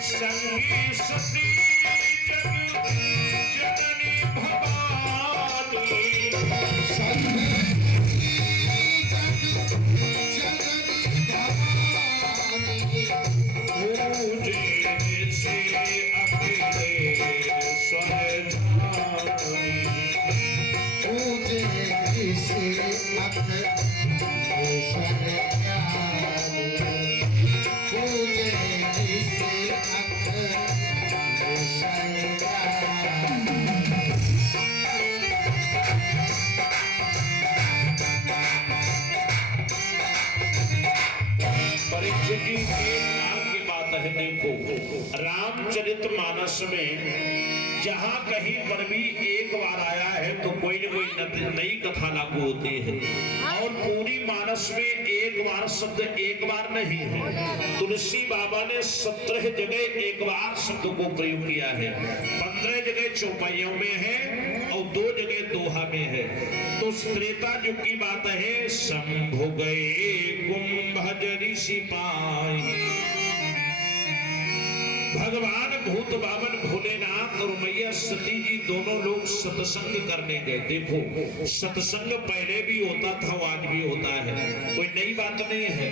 संगी सती जग जननी भवानी, पूजे से अखिलेश्वर जानी, पूजे से अखिलेश्वर जानी, पूजे से अखिलेश्वर जानी। परीक्षित जी एक काल की बात है। देखो रामचरितमानस में जहां कहीं पर भी एक बार आया है तो कोई न कोई नई कथा लागू होती है, और पूरी मानस में एक बार शब्द एक बार नहीं है। तुलसी बाबा ने 17 जगह एक बार शब्द को प्रयोग किया है, 15 जगह चौपाइयों में है और 2 जगह दोहा में है। तो त्रेता युग की बात है। शंभु गए कुंभज ऋषि पाई, भगवान भूत बावन भोलेनाथ और मैया सती जी दोनों लोग सत्संग करने गए। देखो सत्संग पहले भी होता था, आज भी होता है, कोई नई बात नहीं है।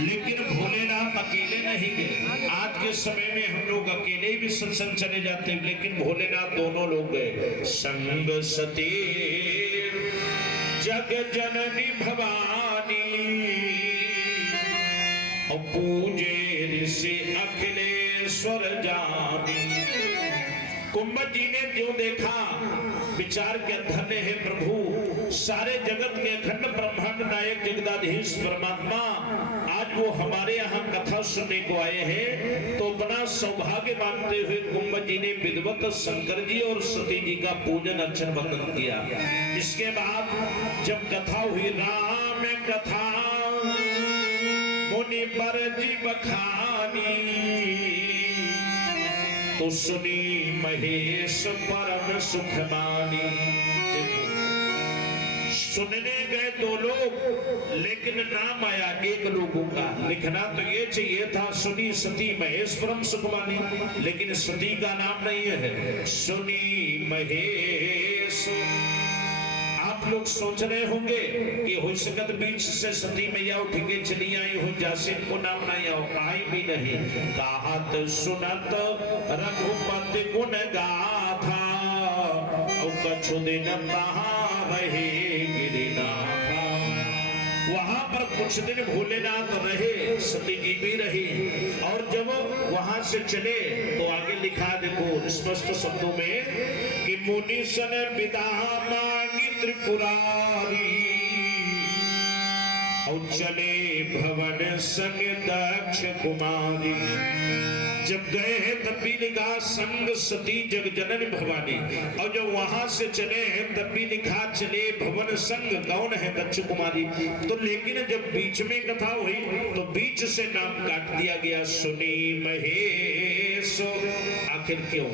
लेकिन भोलेनाथ अकेले नहीं गए। आज के समय में हम लोग अकेले भी सत्संग चले जाते हैं, लेकिन भोलेनाथ दोनों लोग गए। संग सती जग जननी भवानी, और पूजे ऋषि अखिलेश्वर जानी। कुंभ जी ने जो देखा विचार के धन्य है प्रभु, सारे जगत के अखंड ब्रह्मांड नायक जगदाधीश परमात्मा आज वो हमारे यहाँ कथा सुनने को आए हैं। तो अपना सौभाग्य मानते हुए कुंभ जी ने विधिवत शंकर जी और सती जी का पूजन अर्चन वंदन किया। इसके बाद जब कथा हुई, राम कथा मुनि पर जी बखानी, तो सुनी महेश परम सुख मानी। सुनने गए 2 लोग, लेकिन नाम आया एक लोगों का। लिखना तो ये चाहिए था सुनी सती महेश परम सुख मानी, लेकिन सती का नाम नहीं है, सुनी महेश। आप लोग सोच रहे होंगे कि हो सकत बीच से सती मैया उठ के चली आई हो, जैसे को नाम नहीं आओ, आई भी नहीं। कहत सुनत रघुपति गुण गाथा, और कछु दिन कहाँ रहे गिरिनाथा। वहां पर कुछ दिन भोलेनाथ रहे, सती जी भी रही, और जब वहां से चले तो आगे लिखा देखो स्पष्ट शब्दों में कि मुनि सन विदा मांगी त्रिपुरारी, और चले भवन संग दक्ष कुमारी। जब गए हैं तब भी लिखा संग सती जग जननी भवानी, और जब वहां से चले हैं तब भी लिखा चले भवन संग कौन है दक्ष कुमारी। तो लेकिन जब बीच में कथा हुई तो बीच से नाम काट दिया गया, सुनी महेश। आखिर क्यों?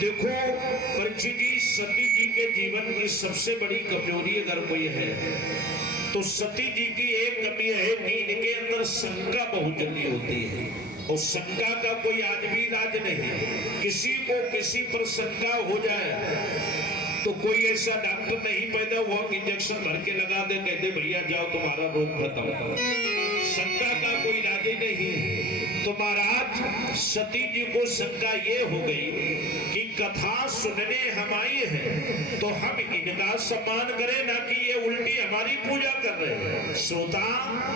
देखो परीक्षित जी, सती जी के जीवन की सबसे बड़ी कमजोरी अगर कोई है तो सती जी की एक कमी है कि इनके अंदर शंका बहुत जल्दी होती है। और शंका का कोई आज भी इलाज नहीं। किसी को किसी पर शंका हो जाए तो कोई ऐसा डॉक्टर नहीं पैदा हुआ कि इंजेक्शन भर के लगा दे, कहते भैया जाओ तुम्हारा रोग खत्म। शंका का कोई इलाज ही नहीं। तो महाराज सती जी को शंका ये हो गई कि कथा सुनने हम आए हैं तो हम इनका सम्मान करें, ना कि ये उल्टी हमारी पूजा कर रहे हैं। श्रोता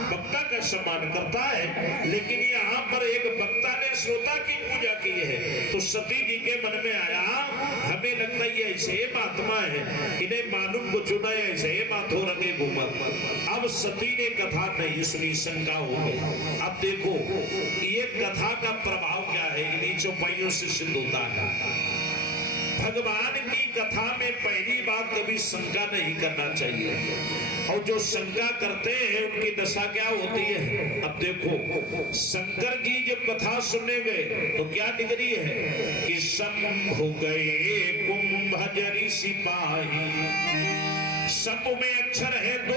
वक्ता का सम्मान करता है, लेकिन यहाँ पर एक वक्ता ने श्रोता की पूजा की है। तो सती जी के मन में आया, हमें लगता है ये ऐसे महात्मा है, इन्हें मालूम को चुना है, ऐसे माथो रंगे घूमत। अब सती ने कथा नहीं सुनी, शंका हो गई। अब देखो ये कथा का प्रभाव क्या है, इन्हीं चौपाइयों से सिद्ध होता है। भगवान की कथा में पहली बात कभी शंका नहीं करना चाहिए, और जो शंका करते हैं उनकी दशा क्या होती है। अब देखो शंकर जी जब कथा सुनने गए तो क्या डिग्री है कि शंभु गए कुंभजरी सिपाही। शंभु में अक्षर है 2,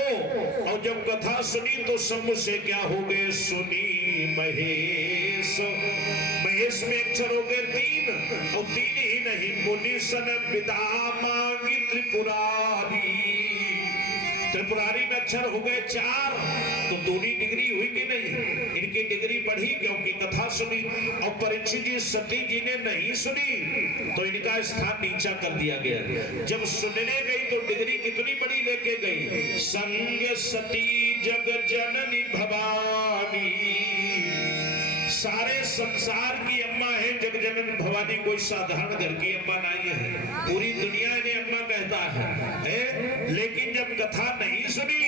और जब कथा सुनी तो शंभु से क्या हो गए, सुनी महेश। महेश में अक्षर हो गए 3, और 3 ही नहीं, मुनि सन विदा मांगी त्रिपुरारी। त्रिपुरारी में अक्षर हो गए 4, तो दूनी डिग्री हुई कि नहीं, इनकी डिग्री बढ़ी क्योंकि कथा सुनी। और परीक्षित जी सती जी ने नहीं सुनी तो इनका स्थान नीचा कर दिया गया। जब सुनने गई तो डिग्री कितनी बड़ी लेके गई, संग सती जग जननी भवानी। सारे संसार की अम्मा है जग जननी भवानी, कोई साधारण घर की अम्मा नहीं है, पूरी दुनिया इन्हें अम्मा कहता है। लेकिन जब कथा नहीं सुनी,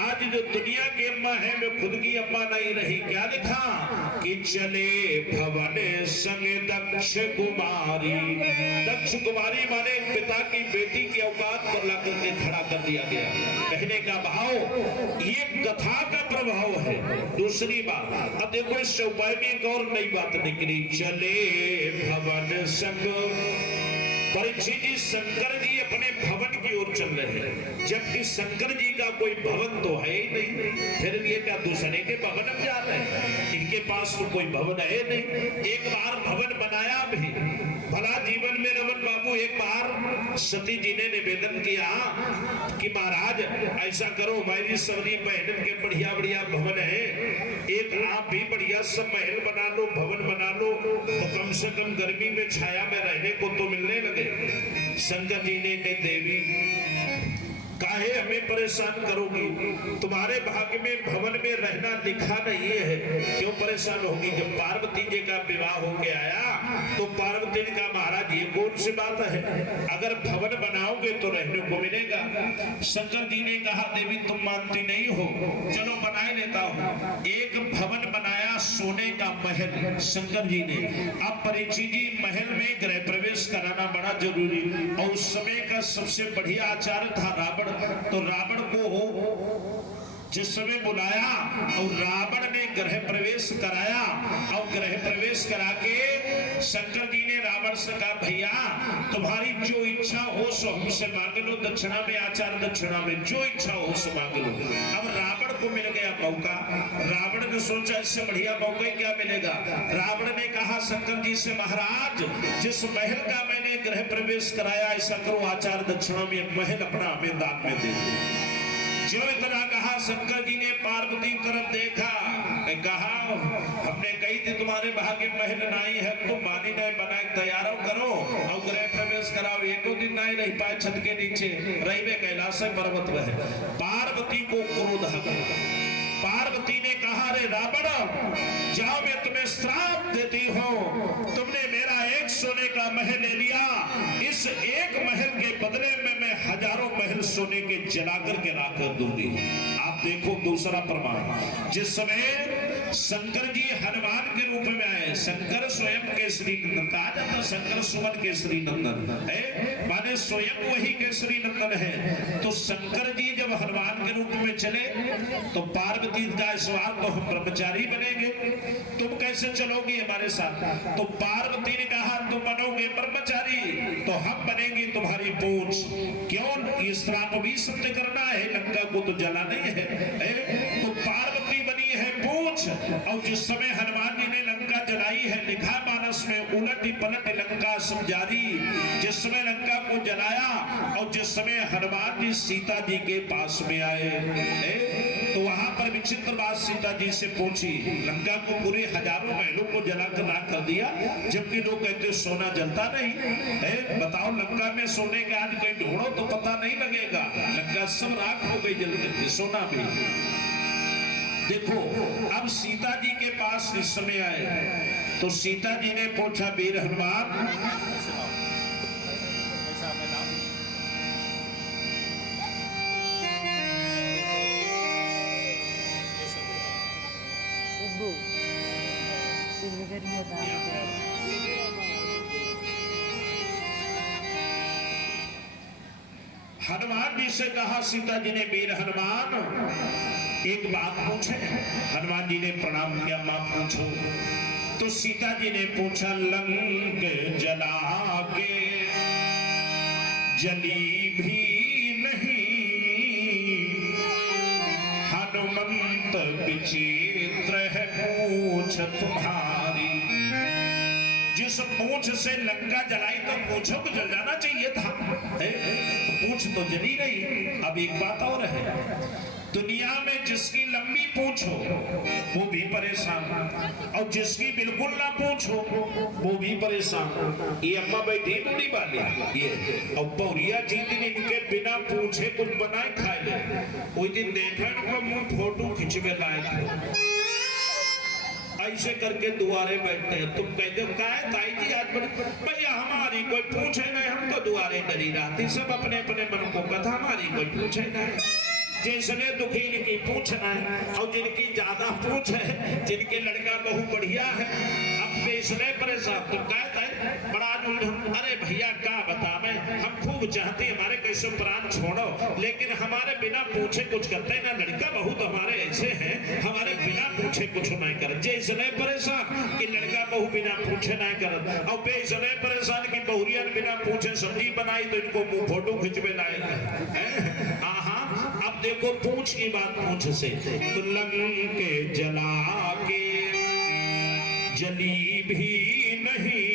आज जो दुनिया की अम्मा है मैं खुद की अम्मा नहीं रही। क्या लिखा कि चले भवन संग दक्ष कुमारी। दक्ष कुमारी माने पिता की बेटी की औकात पर ला करके खड़ा कर दिया गया। कहने का भाव ये कथा का प्रभाव है। दूसरी बात, अब देखो इस चौपाई में एक और नई बात निकली, चले भवन संग। परीक्षित जी शंकर जी अपने भवन की ओर चल रहे हैं, जबकि शंकर जी का कोई भवन तो है ही नहीं, फिर ये क्या दूसरे के भवन में जा रहे हैं, इनके पास तो कोई भवन है नहीं। एक बार भवन बनाया भी, भला जीवन में रमन बाबू एक बार सती जी ने निवेदन किया कि महाराज ऐसा करो, हमारी सवरी बहन के बढ़िया बढ़िया भवन है, एक आप भी बढ़िया सब महल बना लो, भवन बना लो, तो कम से कम गर्मी में छाया में रहने को तो मिलने लगे। शंकर जी ने कहा देवी काहे हमें परेशान करोगी, तुम्हारे भाग्य में भवन में रहना लिखा नहीं है, क्यों परेशान होगी। जब पार्वती जी का विवाह होके आया तो पार्वती ने कहा महाराज ये कौन सी बात है, अगर भवन बनाओगे तो रहने को मिलेगा। शंकर जी ने कहा देवी तुम मानती नहीं हो, चलो बनाए लेता हूँ। एक भवन बनाया सोने का महल शंकर जी ने। अब परीक्षित जी महल में गृह प्रवेश कराना बड़ा जरूरी, और उस समय का सबसे बढ़िया आचार्य था रावण। तो रावण को जिस समय बुलाया और रावण ने गृह प्रवेश कराया, और गृह प्रवेश करा के शंकर जी ने रावण से कहा भैया तुम्हारी जो इच्छा हो सो हमसे मांग लो, दक्षिणा में आचार दक्षिणा में जो इच्छा हो सो मांग लो। अब रावण को मिल गया मौका, रावण ने सोचा इससे बढ़िया मौका ही क्या मिलेगा। रावण ने कहा शंकर जी से महाराज जिस महल का मैंने गृह प्रवेश कराया, ऐसा करो आचार दक्षिणा में महल अपना हमें दान में दे दो। जो इतना कहा शंकर जी ने पार्वती तरफ देखा, कहा हमने कही थी तुम्हारे भाग्य महल नहीं है, तुम मानी नहीं बनाए तैयार करो और गृह प्रवेश कराओ। एक दिन नहीं रह पाए छत के नीचे, रही में कैलाश पर्वत में। पार्वती को क्रोध आ गया। पार्वती ने कहा रे रावण जाओ मैं तुम्हें श्राप देती हूँ, तुमने मेरा एक सोने का महल ले लिया, इस एक महल के बदले में मैं हजारों महल सोने के जला करके राख कर दूंगी। आप देखो दूसरा प्रमाण, जिस समय शंकर जी हनुमान के रूप में आए, शंकर स्वयं केसरी नंदन कहा जाता, शंकर सुमन केसरी नंदन है, माने स्वयं वही केसरी नंदन है। तो शंकर जी जब हनुमान के रूप में चले तो पार्वती का सवाल तो हम ब्रह्मचारी बनेंगे, तुम कैसे चलोगी हमारे साथ। तो पार्वती ने कहा तुम बनोगे ब्रह्मचारी तो हम बनेंगे तुम्हारी पूंछ। क्यों, ये श्राप भी सत्य करना है, लंका को तो जला नहीं है। तो पार्वती बनी है पूंछ, और जिस समय हनुमान जी ने लंका उलट पलट लंका समझारी। जिस समय लंका को जलाया और जिस समय हनुमान जी सीता जी के पास में आए, तो वहां पर विचित्र बात सीता जी से पूछी। लंका को पूरे हजारों महलों को जलाकर राख कर दिया, जबकि लोग कहते सोना जलता नहीं है। बताओ लंका में सोने के आज कहीं ढूंढो तो पता नहीं लगेगा। लंका सब राख हो गई जल करके, सोना भी। देखो अब सीता जी के पास इस समय आए तो सीता जी ने पूछा, वीर हनुमान, हनुमान जी से कहा सीता जी ने, वीर हनुमान एक बात पूछे। हनुमान जी ने प्रणाम किया, मां पूछो। तो सीता जी ने पूछा, लंक जला के जली भी नहीं, हनुमंत विचित्र है पूछ तुम्हारी। जिस पूछ से लंका जलाई तो पूछो को जल जाना चाहिए था, पूछ तो जली नहीं। अब एक बात और है, दुनिया में जिसकी लंबी पूछ हो वो भी परेशान, और जिसकी बिल्कुल ना पूछो वो भी परेशान। ये अम्मा बैठी बूढ़ी वाली, ये और पौरिया जी दिन इनके बिना पूछे कुछ बनाए खाए ले। कोई दिन देखे उनको मुंह फोटो खिंचवे लायक ऐसे करके दुआरे बैठते हैं। तुम कहते हो क्या है ताई जी आज भैया हमारी कोई पूछे नहीं, हम तो दुआरे डरी रहती, सब अपने अपने मन को कथा, हमारी कोई पूछे नहीं। जिसने दुखी इनकी पूछना है, और जिनकी ज्यादा पूछ है, जिनके लड़का बहु बढ़िया है, अब इसलिए परेशान। तुम कहते हैं बड़ा अरे भैया क्या बतावे, हम खूब चाहते हमारे कैसे प्राण छोड़ो, लेकिन हमारे बिना पूछे कुछ करते ना। लड़का बहुत हमारे ऐसे हैं, हमारे बिना पूछे कुछ नहीं कर। इसलिए परेशान कि लड़का बहु बिना पूछे नहीं कर, और इसलिए परेशान कि बहुरिया बिना पूछे सब्जी बनाई तो इनको मुंह फोटो खिंचवे लाए। अब देखो पूछ की बात पूछ से, तो लंके जला के जली भी नहीं,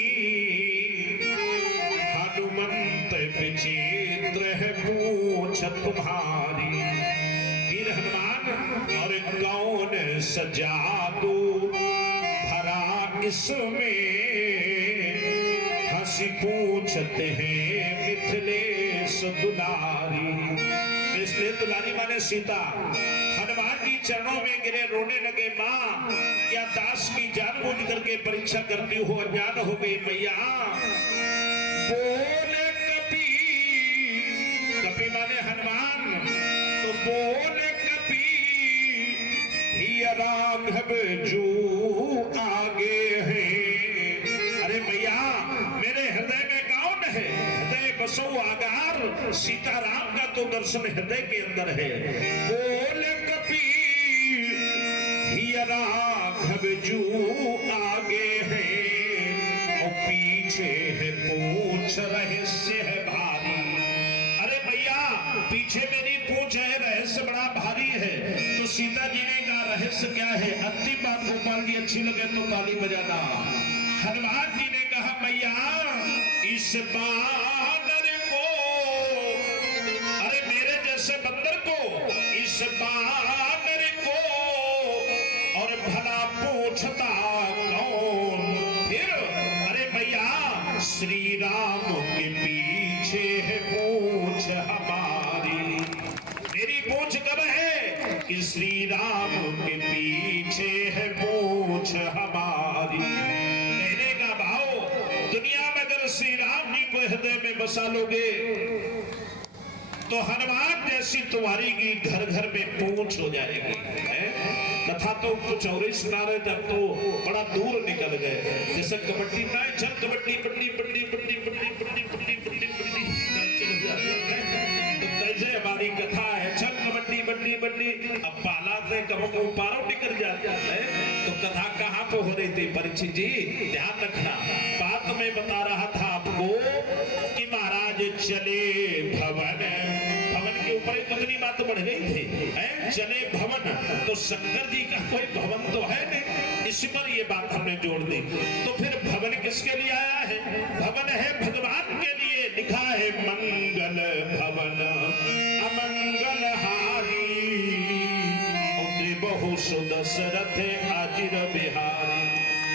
हनुमंत विचित्र है पूछ तुम्हारी। वीर हनुमान और कौन सजादू भरा इसमें, हंसी पूछते हैं मिथिलेश दुलारी। इसलिए दुलारी माने सीता हनुमान जी चरणों में गिरे, रोने लगे। माँ क्या दास की जानबूझ करके परीक्षा करती हो, अज्ञान हो गई मैया। बोले कपि, कपि माने हनुमान, तो बोले कपि हिय राघव जो आगे है। अरे मैया मेरे हृदय में कौन है, हृदय बसो आगार, सीताराम का तो दर्शन हृदय के अंदर है। बोले कपि हिय राघव जो आगे है, और पीछे है पूछ रहस्य है भारी। अरे भैया पीछे मेरी पूछ है, रहस्य बड़ा भारी है। तो सीता जी ने कहा रहस्य क्या है? अंतिम बात गोपाल जी अच्छी लगे तो ताली बजाना। हनुमान जी ने कहा मैया इस बानर को, अरे मेरे जैसे बंदर को, इस बानर को और भला पूछता कौन? फिर अरे भैया श्री राम के पीछे है पूछ हमारी। मेरी पूछ कब है कि श्री राम के पीछे है पूछ हमारी। कहने का भाव, दुनिया में अगर श्री राम जी को हृदय में बसा लोगे तो हनुमान जैसी तुम्हारी की घर घर में पूछ हो जाएगी। कथा तो कुछ और ही सुना रहे थे, तो बड़ा दूर निकल गए। जैसे कबड्डी में चल कबड्डी पट्टी पट्टी पट्टी पट्टी पट्टी पट्टी पट्टी पट्टी चल जाते हैं, तो कैसे हमारी कथा है चल कबड्डी बड्डी बड्डी। अब पाला से कब को पारो निकल जाता है, तो कथा कहाँ पे हो रही थी? परीक्षित जी ध्यान रखना, बात में बता रहा था आपको कि महाराज चले भवन, भवन के ऊपर कितनी बात बढ़ गई थी। चले भवन, तो शंकर जी का कोई भवन तो है नहीं, इस पर ये बात हमने जोड़ दी। तो फिर भवन भवन किसके लिए आया है? भवन है भगवान के लिए। लिखा है मंगल भवन अमंगल हारी, बहु सुदशरथ अजिर बिहारी।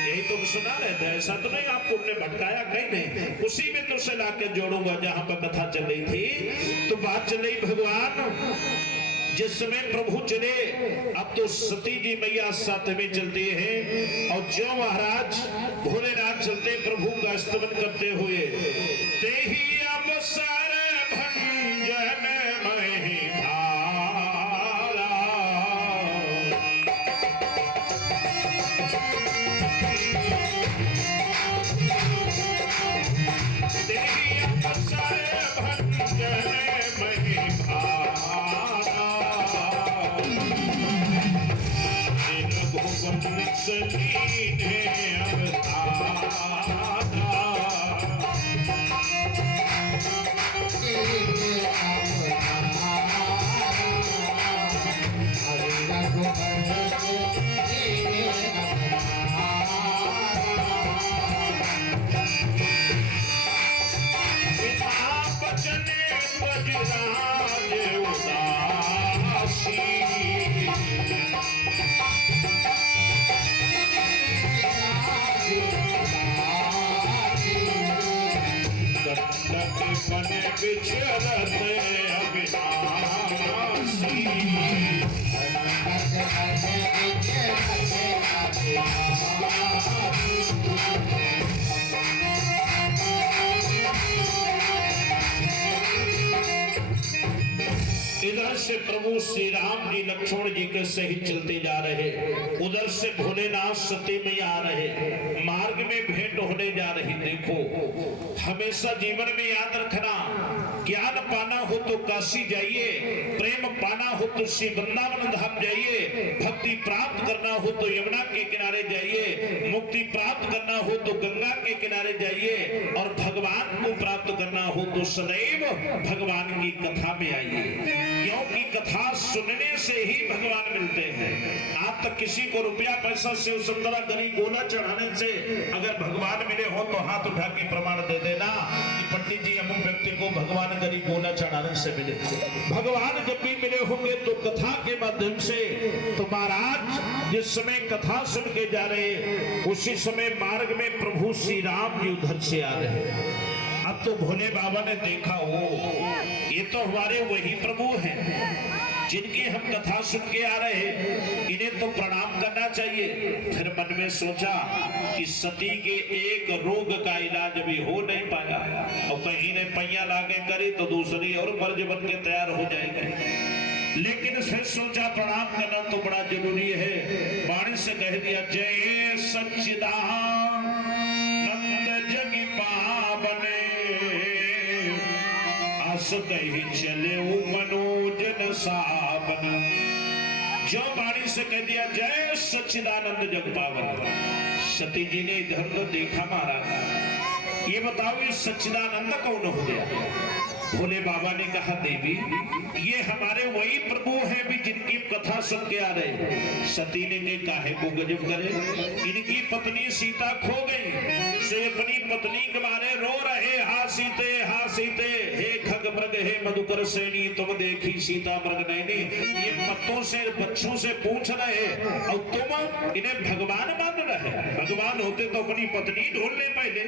यही तुम सुना रहे थे, ऐसा तो नहीं आपको हमने भटकाया कहीं नहीं। उसी में तुझसे लाके जोड़ूंगा जहां पर कथा चल रही थी। तो बात चल रही भगवान जिस समय प्रभु चले, अब तो सती जी मैया साथ में चलती हैं और जो महाराज भोलेनाथ चलते प्रभु का स्तवन करते हुए, तेही अवसर भंजन महि भारा, तेही अवसर भंजन महि भारा, सलीने अवतारा, बचने बजराज उदासी, बन बिछरत अविनाशी, इधर से प्रभु श्री राम जी लक्ष्मण जी के सहित चलते जा रहे, उधर से भोलेनाथ सती में आ रहे, मार्ग में भेंट होने जा रही। देखो हमेशा जीवन में याद रखना, ज्ञान पाना हो तो काशी जाइए, प्रेम पाना हो तो श्री वृंदावन धाम जाइए, भक्ति प्राप्त करना हो तो यमुना के किनारे जाइए, मुक्ति प्राप्त करना हो तो गंगा के किनारे जाइए, और भगवान को प्राप्त करना हो तो सदैव भगवान की कथा में आइए, क्योंकि कथा सुनने से ही भगवान मिलते हैं। आप तक किसी को रुपया पैसा से सुंदरा गरी गोला चढ़ाने से अगर भगवान मिले हो तो हाथ उठा के प्रमाण दे देना कि पंडित जी अमुक व्यक्ति को भगवान गरी गोला चढ़ाने से मिले। भगवान जब भी मिले होंगे तो कथा के माध्यम से। तो महाराज जिस समय कथा सुन के जा रहे, उसी समय मार्ग में प्रभु श्री राम जी उधर से आ रहे। अब तो भोले बाबा ने देखा, हो ये तो हमारे वही प्रभु हैं जिनकी हम कथा सुन के आ रहे, इन्हें तो प्रणाम करना चाहिए। फिर मन में सोचा कि सती के एक रोग का इलाज भी हो नहीं पाया, और कहीं ने पैया लाके करी तो दूसरी और मर्ज बन के तैयार हो जाएगी। लेकिन फिर सोचा प्रणाम करना तो बड़ा जरूरी है। वाणी से कह दिया, जय सच्चिदानंद जग पावने, आस कही चले मनोजन सावन। जो वाणी से कह दिया जय सच्चिदानंद जग पावन। सती जी ने इधर को देखा, महाराज ये बताओ ये सच्चिदानंद कौन हो गया? भोले बाबा ने कहा, देवी ये हमारे वही प्रभु हैं भी जिनकी कथा सुन के आ रहे। सती ने काहे को गजब करे, इनकी पत्नी सीता खो गई, से अपनी पत्नी के मारे रो रहे, हा सीते हे खग मृग हे मधुकर सेनी, तुम देखी सीता मृग नैनी। ये पत्तों से बच्चों से पूछ रहे और तुम इन्हें भगवान मान रहे। भगवान होते तो अपनी पत्नी ढूंढ ले पहले,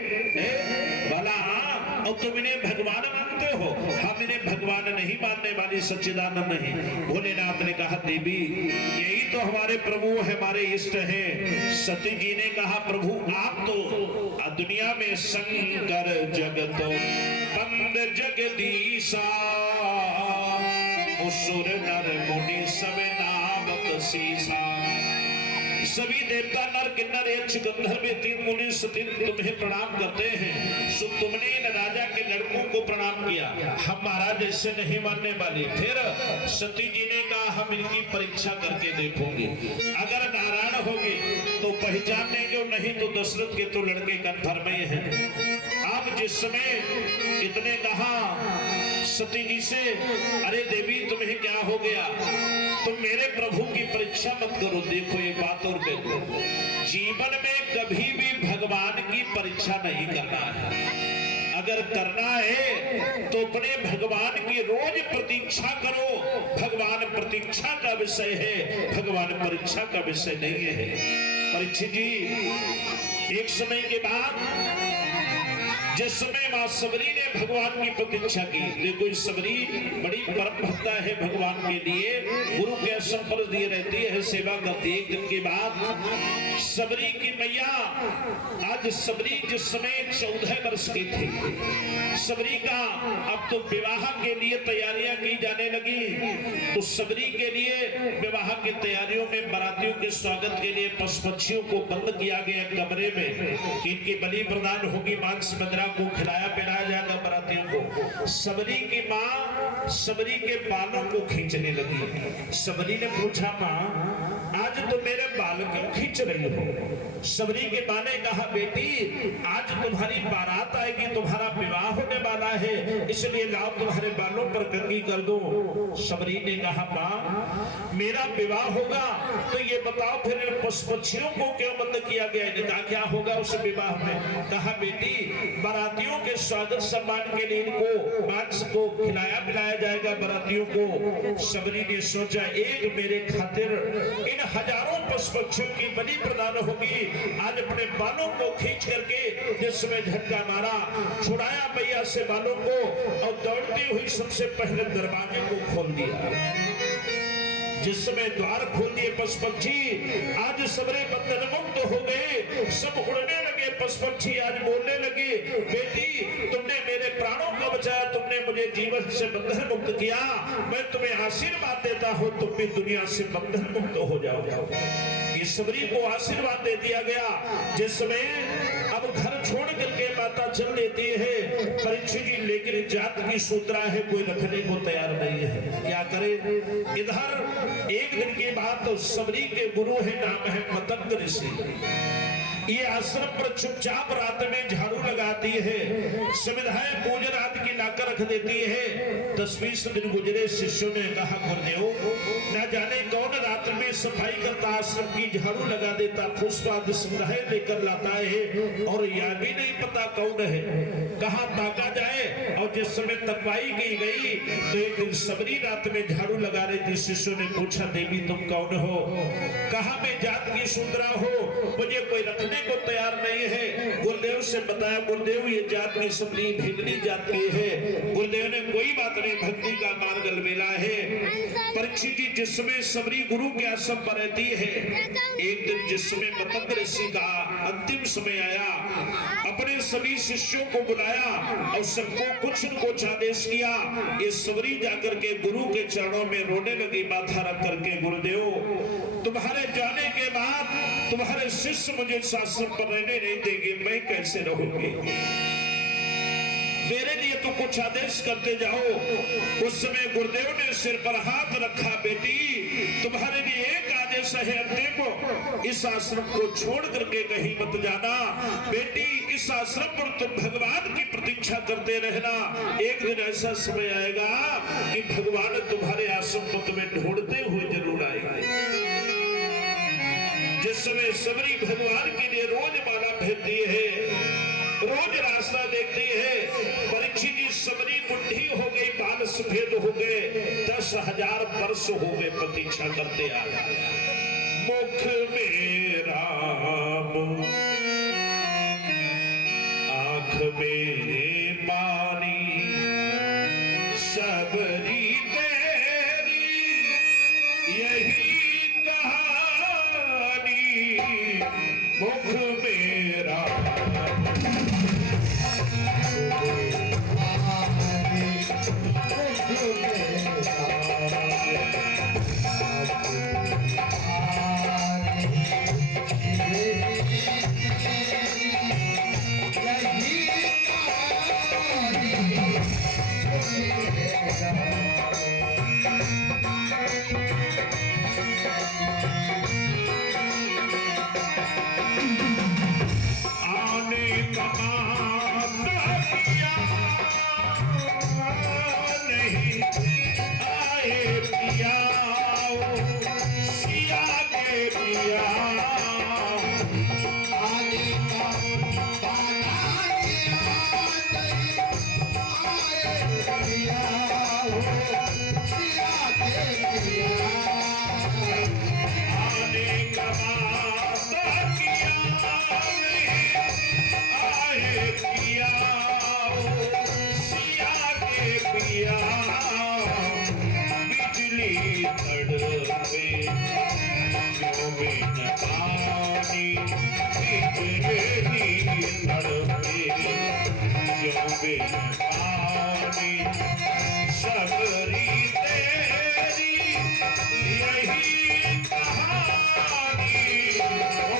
भला हाँ, और तुम इन्हें भगवान मानते हो। हम इन्हें भगवान नहीं मानने वाली सच्चिदानंद नहीं। भोलेनाथ ने कहा, देवी यही तो हमारे प्रभु हमारे इष्ट हैं। सती जी ने कहा, प्रभु आप तो दुनिया में शंकर जगतो बंद जगदीशा, असुर नर मुनि सब नामक सीसा। सभी देवता नर किन्नर यक्ष गंधर्व तीन मुनि सतीन तुम्हें प्रणाम करते हैं। सो तुमने इन राजा के लड़कों को प्रणाम किया, हम महाराज ऐसे नहीं मानने वाले। फिर सती जी ने कहा, हम इनकी परीक्षा करके देखोगे, अगर नारायण होंगे तो पहचान लेंगे, नहीं तो दशरथ के तो लड़के कंफर्म ही हैं। अब जिस समय इतने कहा सती जी से, अरे देवी तुम्हें क्या हो गया, तुम मेरे प्रभु की परीक्षा मत करो। देखो ये बात और देखो, जीवन में कभी भी भगवान की परीक्षा नहीं करना है। अगर करना है तो अपने भगवान की रोज प्रतीक्षा करो। भगवान प्रतीक्षा का विषय है, भगवान परीक्षा का विषय नहीं है। परीक्षित जी, एक समय के बाद जिस समय मां सबरी ने भगवान की प्रतीक्षा की, देखो इस सबरी बड़ी परम भक्ता है भगवान के लिए, गुरु के संपर्क दिए रहती है, सेवा करती है। एक दिन के बाद सबरी की मैया, आज सबरी जिस समय 14 वर्ष की थी, सबरी का अब तो विवाह के लिए तैयारियां की जाने लगी। तो सबरी के लिए विवाह की तैयारियों में बारातियों के स्वागत के लिए पशु पक्षियों को बंद किया गया कमरे में कि इनकी बलि प्रदान होगी, मांस मदिरा को खिलाया पिलाया जाएगा बारातियों को। सबरी की मां सबरी के बालों को खींचने लगी। सबरी ने पूछा, मां आज तो मेरे बाल क्यों खींच रही हो? सबरी के मां ने कहा, बेटी आज तुम्हारी बारात आएगी, तुम्हारा विवाह होने वाला है, इसलिए लाओ तुम्हारे बालों पर कंघी कर दो। सबरी ने कहा, मां मेरा विवाह होगा तो ये बताओ फिर पशु पक्षियों को क्यों बंद किया गया? कहा क्या होगा उस विवाह में? कहा बेटी बारातियों के स्वागत सम्मान के लिए इनको मांस को खिलाया पिलाया जाएगा बारातियों को। सबरी ने सोचा, एक मेरे खातिर इन हजारों पशु पक्षियों की बलि प्रदान होगी। आज अपने बालों को खींच करके जिसमें झटका मारा, छुड़ाया मैया से बालों को और दौड़ती हुई सबसे पहले दरवाजे को खोल दिया। जिस समय द्वार खोल दिए पशु पक्षी आज सबरे बंधन मुक्त हो गए, सब उड़ने लगे। पशु पक्षी आज बोलने लगे, बेटी तुमने मेरे प्राणों को बचाया, तुमने मुझे जीवन से बंधन मुक्त किया, मैं तुम्हें आशीर्वाद देता हूँ, तुम भी दुनिया से बंधन मुक्त हो जाओ। इस सबरी को आशीर्वाद दे दिया गया। जिस समय अब घर छोड़ करके माता चल देती है परीक्षित जी, लेकिन जात की सूत्रा है, कोई रखने को तैयार नहीं है, क्या करे? इधर एक दिन की बात, तो सबरी के गुरु है, नाम है मतंग ऋषि। ये आश्रम पर चुपचाप रात में झाड़ू लगाती है, संविधाएं पूजन आदि की लाकर रख देती है। 10-20 दिन गुजरे, शिष्यों ने कहा, गुरुदेव न जाने कौन रात में सफाई करता, आश्रम की झाड़ू लगा देता, पुष्प आदि संविधाएं लेकर लाता है और यह भी नहीं पता कौन है, कहाँ ताका जाए। और जिस समय तकवाई की गई तो एक दिन सबरी रात में झाड़ू लगा रही थी। शिष्यों ने पूछा, देवी तुम कौन हो? कहा मैं जात की शूद्रा हो, मुझे कोई रखने को तैयार नहीं है। गुरुदेव से बताया, गुरुदेव ये जात की सबरी भिगनी जात की है। गुरुदेव ने कोई बात नहीं, भक्ति का मार्ग अलबेला है। परीक्षित जी, जिस समय सबरी गुरु के आश्रम पर रहती है, एक दिन जिस समय मतंग ऋषि का अंतिम समय आया, अपने सभी शिष्यों को बुलाया और सबको कुछ न कुछ आदेश किया। ये सबरी जाकर के गुरु के चरणों में रोने लगी, माथा रख करके, गुरुदेव तुम्हारे जाने के बाद तुम्हारे शिष्य मुझे शासन पर रहने नहीं देंगे, मैं कैसे रहूंगी? मेरे लिए तो कुछ आदेश करते जाओ। उस समय गुरुदेव ने सिर पर हाथ रखा, बेटी तुम्हारे लिए एक आदेश है अंतिम, इस आश्रम को छोड़ करके कहीं मत जाना। बेटी इस आश्रम पर तुम भगवान की प्रतीक्षा करते रहना, एक दिन ऐसा समय आएगा कि भगवान तुम्हारे आश्रम को तुम्हें ढूंढते हुए जरूर आएंगे। जिस समय सबरी भगवान के लिए रोज माला फेरती है, रोज रास्ता देखती है, परीक्षित जी सबरी बुढ़ी हो गई, बाल सफेद हो गए, 10,000 वर्ष हो गए प्रतीक्षा करते आ रहे। मुख में राम आंख में पानी, सबरी तेरी यही कहानी। मुख में राम यही बेपानी सबरी तेरी यही कहानी ओ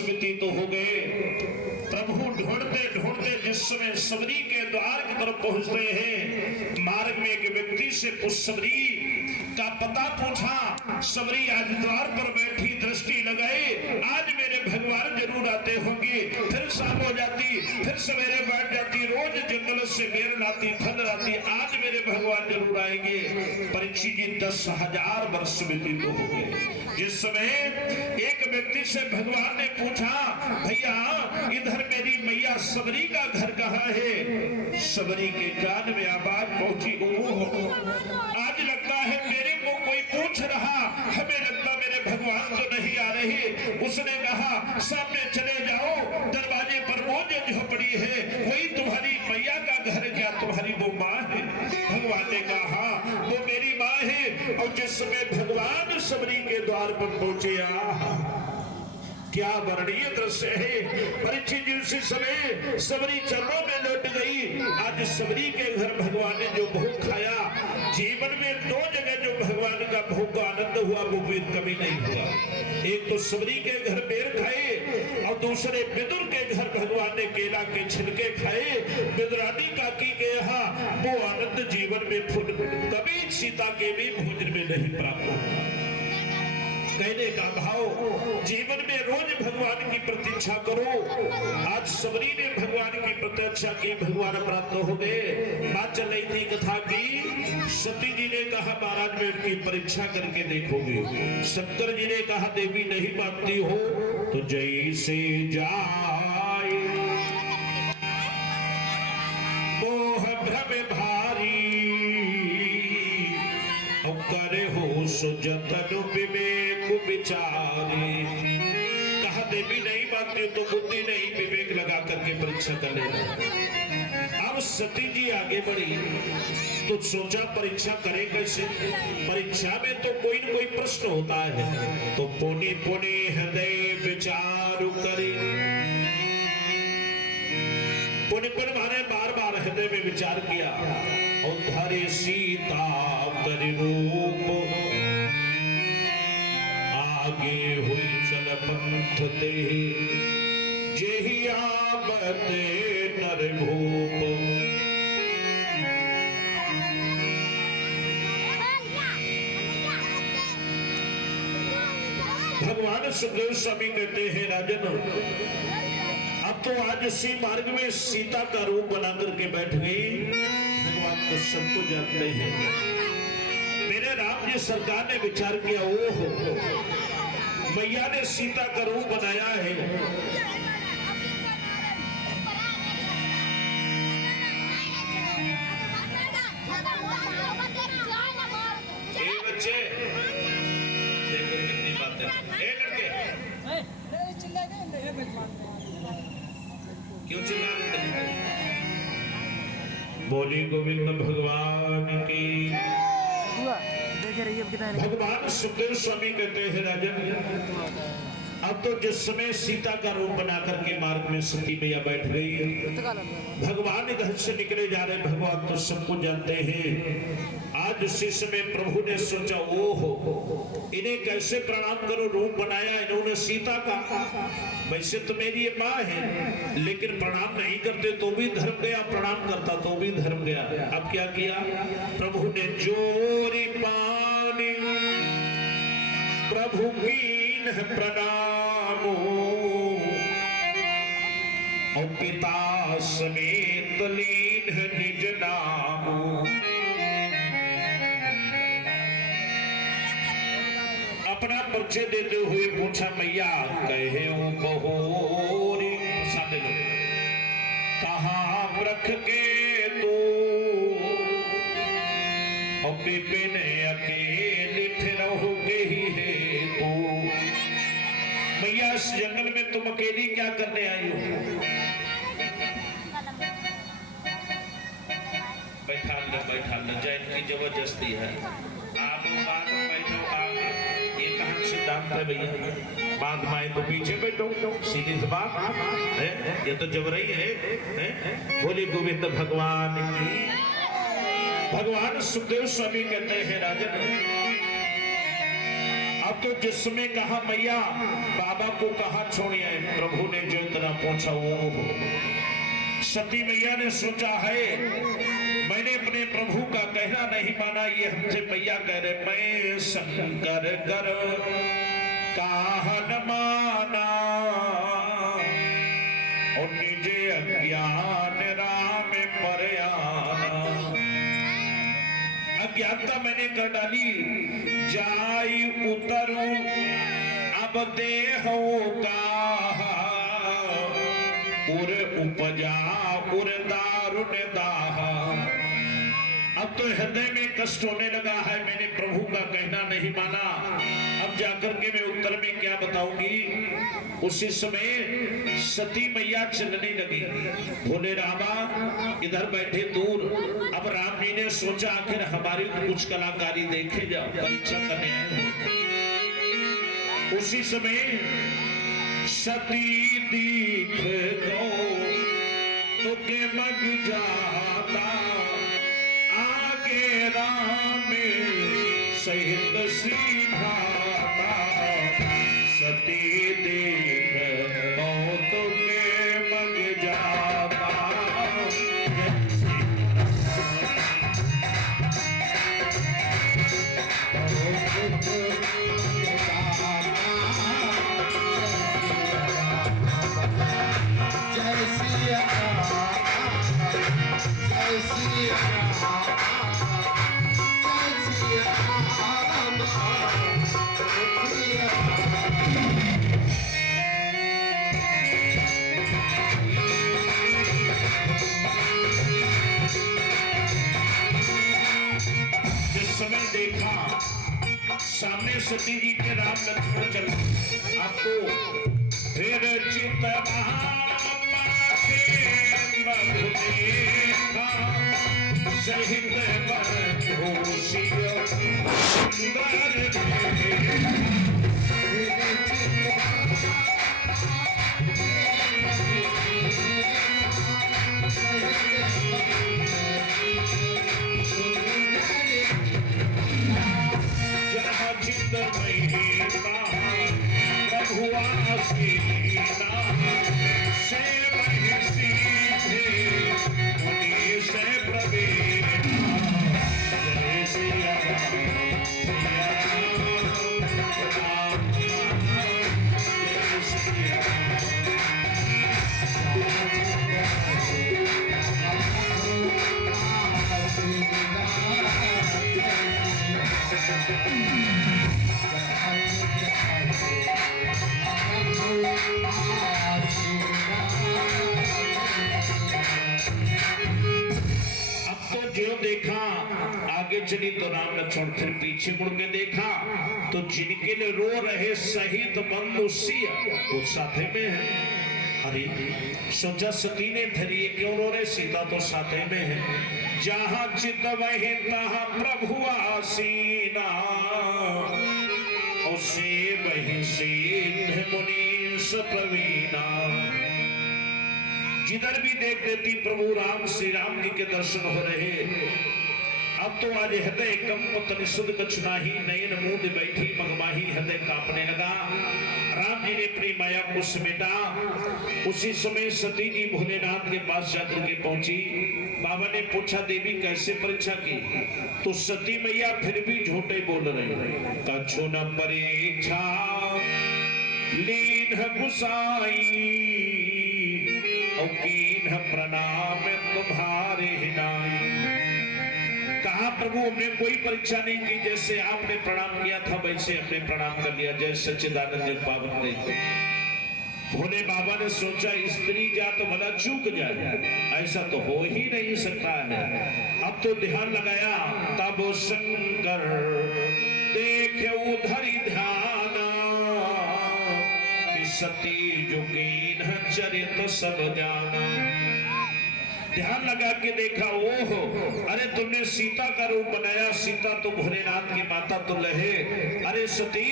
व्यतीत हो गए। प्रभु ढूंढते ढूंढते जिस समय सबरी के द्वार की तरफ पहुंचते हैं, मार्ग में एक व्यक्ति से उस सबरी का पता पूछा। सबरी आज द्वार पर बैठी दृष्टि लगाए, आज मेरे भगवान जरूर आते होंगे। फिर शाम हो जाती, फिर सवेरे बैठ जाती, रोज जंगल से बेर लाती, फल लाती, आज मेरे भगवान जरूर आएंगे। परीक्षित जी 10,000 वर्ष व्यतीत हो गए। जिस समय एक व्यक्ति से भगवान ने पूछा, भैया इधर मेरी मैया सबरी का घर कहाँ है? सबरी के कान में आवाज पहुंची, आज लगता है मेरे को कोई पूछ रहा, हमें लगता मेरे भगवान तो नहीं आ रहे। उसने कहा सामने चले जाओ, दरवाजे पर वो जो झोपड़ी है वही तुम्हारी मैया का घर, क्या तुम्हारी वो माँ है? भगवान ने कहा वो मेरी माँ है। और जिस समय भगवान सबरी के द्वार पर पहुंचे, क्या वर्णीय दृश्य है। परीक्षित जी उसी समय सबरी चरणों में लौट गई। आज सबरी के घर भगवान ने जो भोग खाया, जीवन में 2 जगह जो भगवान का भोग का आनंद हुआ वो भी कभी नहीं हुआ। एक तो सबरी के घर बेर खाए और दूसरे विदुर के घर भगवान ने केला के छिलके खाए। विदुरानी काकी के यहाँ वो आनंद जीवन में कभी सीता के भी भोजन में नहीं प्राप्त हुआ। कहने का भाव, जीवन में रोज भगवान की प्रतीक्षा करो। आज सबरी ने भगवान की प्रतीक्षा की, भगवान प्राप्त हो गए। बात चल रही थी कथा की। सती जी ने कहा महाराज मैं उनकी परीक्षा करके देखोगे। शंकर जी ने कहा देवी नहीं मानती हो तो जैसे जाए मोह भ्रम भारी, करे हो सो जतन विवेक विचारे। कहा देवी नहीं मानती तो बुद्धि नहीं, विवेक लगा करके परीक्षा कर लेना। अब सती जी आगे बढ़ी तो सोचा परीक्षा करे कैसे। परीक्षा में तो कोई न कोई प्रश्न होता है, तो पुनि पुनि हृदय विचार करे। पुनि पुनि माने बार बार हृदय में विचार किया। और धरे सीता कर रूप, आगे हुई चल पंथ ते, जेहि आवते नर भूप। भगवान सुखदेव स्वामी कहते हैं राजन, अब तो आज इसी मार्ग में सीता का रूप बना करके बैठ गई। भगवान तो सबको जानते हैं। मेरे राम जी सरकार ने विचार किया, ओहो मैया ने सीता का रूप बनाया है, भगवान सुखदेव स्वामी कहते हैं राजन, अब तो जिस समय सीता का रूप बना करके मार्ग में सती मैया बैठ गई है, भगवान इधर से निकले जा रहे, भगवान तो सबको जानते हैं। आज उसी समय प्रभु ने सोचा, ओहो इन्हें कैसे प्रणाम करो, रूप बनाया इन्होंने सीता का, वैसे तो मेरी ये माँ है, लेकिन प्रणाम नहीं करते तो भी धर्म गया, प्रणाम करता तो भी धर्म गया। अब क्या किया प्रभु ने, जोरी पानी प्रभु कीन प्रणामो, और पिता समेत लीन निज नामो। अपना परिचय देते हुए पूछा, मैया कहे बहोरी कहाँ रख के तू, और विपिन अकेले फिर हो गई है तू। मैया इस जंगल में तुम अकेली क्या करने आई हो? बैठा ल जैन की जबरदस्ती है। आप बाद में बैठो, आगे ये कहाँ सिद्धांत है भैया, बाद में तो पीछे बैठो, सीधी सी बात है, ये तो जबरई है। बोले गोविंद भगवान की। भगवान सुखदेव स्वामी कहते हैं, राजन अब तो जिसमें कहा मैया बाबा को कहा छोड़िए, प्रभु ने जो इतना पूछा वो हो। सती मैया ने सोचा है, मैंने अपने प्रभु का कहना नहीं माना, ये हमसे मैया कह रहे, मैं शंकर कर काहन माना, और निजे अज्ञान राम पर आना। अज्ञानता मैंने कर डाली, जाई उतरूं अब देहो का, उर उपजा उर दारुण दाहा। अब तो हृदय में कष्ट होने लगा है, मैंने प्रभु का कहना नहीं माना, अब जाकर के मैं उत्तर में क्या बताऊंगी। उसी समय सती मैया चलने लगी, भोले रामा इधर बैठे दूर। अब राम जी ने सोचा आखिर हमारी कुछ कलाकारी देखे जाओ, परीक्षा करने आए। उसी समय सती दीख दो तो के मग जाता, आगे राम सहित सीधाता। सती देख मौत के मग जाता, सामने सती जी के राम लक्ष्मण चल, आपको फिर चित सहित चली तो राम लक्ष्मण फिर पीछे मुड़ के देखा तो जिनके लिए रो रहे शहीद बंधु सिया वो साथे में है। अरे सोचा सती ने फिर ये क्यों रो रहे, सीता तो साथे में है। जहां चित वही तहां प्रभु उदासीना उसे वही सिद्ध मुनीश प्रवीणा। जिधर भी देख देती प्रभु राम श्री राम जी के दर्शन हो रहे। अब तो आज हृदय कंप तन सुध कछ नाही, नयन मूंद बैठी मगमाही हृदय कांपने लगा। राम जी ने अपनी माया को समेटा। उसी समय सती जी भोलेनाथ के पास जाकर के पहुंची। बाबा ने पूछा देवी कैसे परीक्षा की, तो सती मैया फिर भी झूठे बोल रहे। कछु न परीक्षा लीन गुसाई और कीन प्रणाम तुम्हारे हिनाई। कहा प्रभु हमने कोई परीक्षा नहीं की, जैसे आपने प्रणाम किया था वैसे हमने प्रणाम कर लिया। जय सच्चिदानंद पावन ने। भोले बाबा ने सोचा स्त्री जात भला चूक जाए, ऐसा तो हो ही नहीं सकता है। अब तो ध्यान लगाया। तब शंकर देखे उधर ध्यान कि सती जुकीन चरित सब जाना। ध्यान लगा के देखा, ओहो अरे तुमने सीता का रूप बनाया। सीता तो भोलेनाथ की माता तो लहे। अरे सती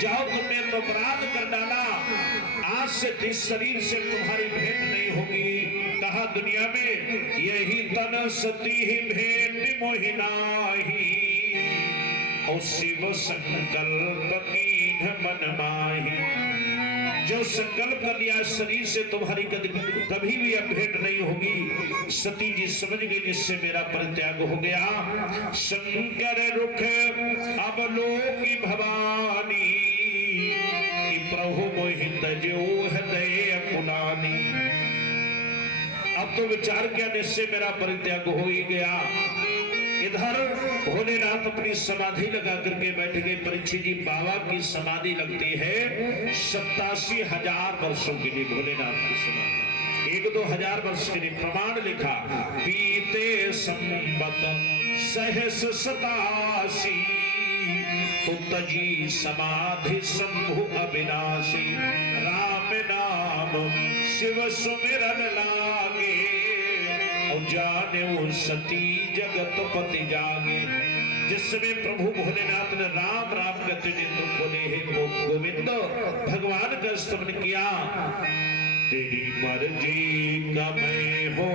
जाओ, तुमने तो अपराध कर डाला। आज से इस शरीर से तुम्हारी भेंट नहीं होगी। कहा दुनिया में यही तन सती ही भेंट मोहिनाही और शिव संकल्प कीन मन माही। जो संकल्प कर लिया शरीर से तुम्हारी कभी भी अब भेंट नहीं होगी। सती जी समझ गई जिससे मेरा परित्याग हो गया। शंकर रुख अब लोकी भवानी कि प्रभु मोहित जो हृदय पुनानी। अब तो विचार किया जिससे मेरा परित्याग हो ही गया। इधर भोलेनाथ अपनी समाधि लगा करके बैठ गए। परीक्षित जी बाबा की समाधि लगती है 87,000 वर्षों के लिए। भोलेनाथ की समाधि 1-2 हजार वर्ष के लिए। प्रमाण लिखा बीते संवत सहस 87 तो तजी समाधि शंभु अविनाशी। राम नाम शिव सुमिरन लागे और जाने वो सती जगत पति जागे। जिस समय प्रभु भोलेनाथ ने राम राम कहते नेत्र खोले हे गोविंद भगवान का स्तवन किया। तेरी मर्जी का मैं हो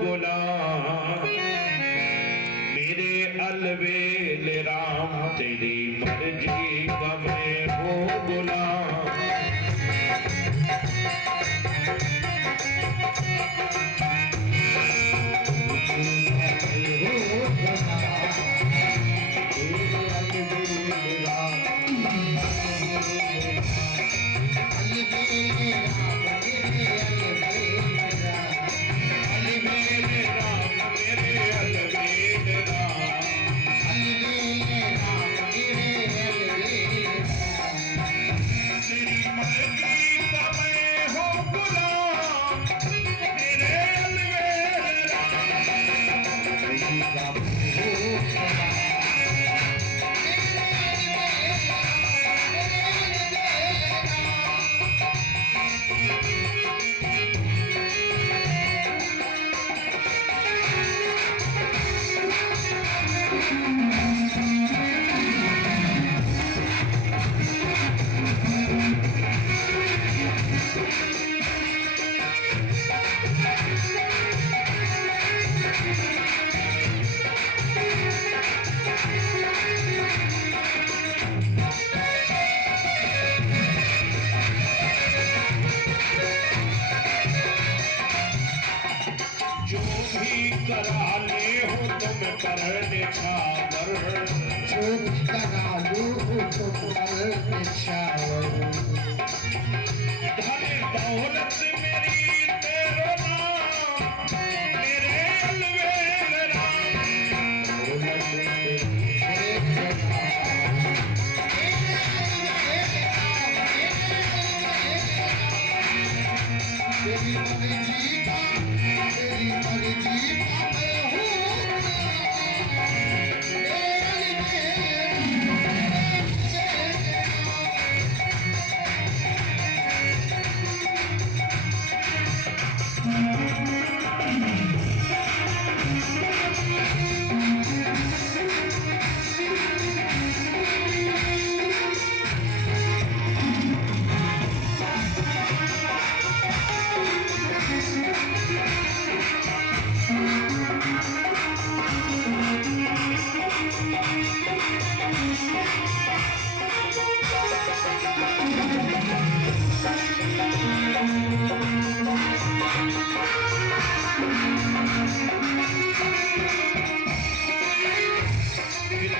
गुलाम मेरे अलवेल राम। तेरी मर्जी का मैं हो गुलाम।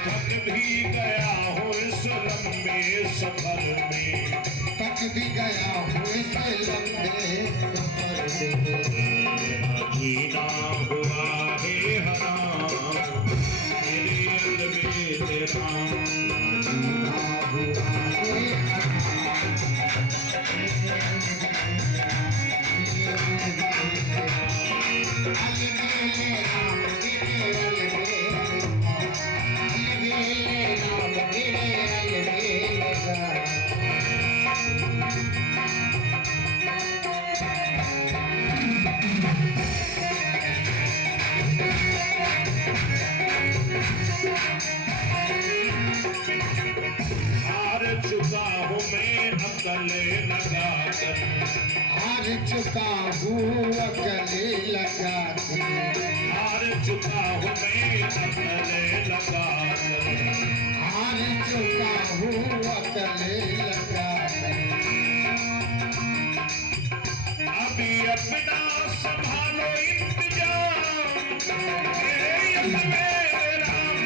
थक भी गया हूँ इस लंबे सफर में, थक भी गया हूँ इस लंबे सफर में, जीना हुआ है हराम मेरे अलविदे राम। जीना हुआ है अलबेले राम तेरे अलबेले राम तेरे अलबेले राम। हार चुका हूँ मैं अकल लगाकर, हार चुका हूँ अकले लगा हार चुका हूँ मैं अकल लगाकर, हार चुका हूँ अकले लगा अभी अपना संभालो इंतजाम मेरे अलविदे राम।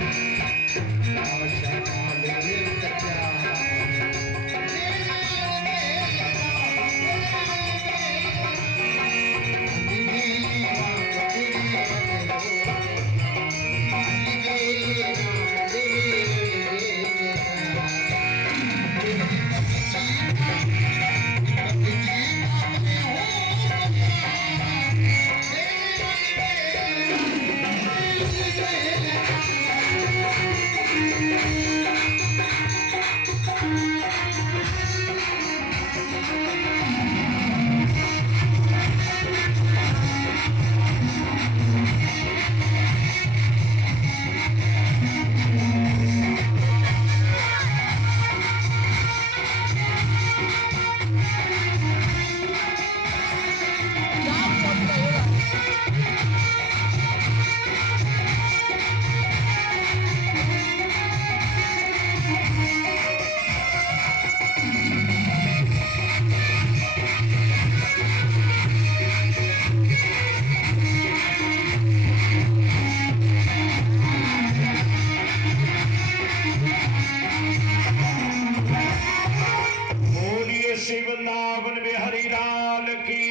शिवनावन में हरि लाल की।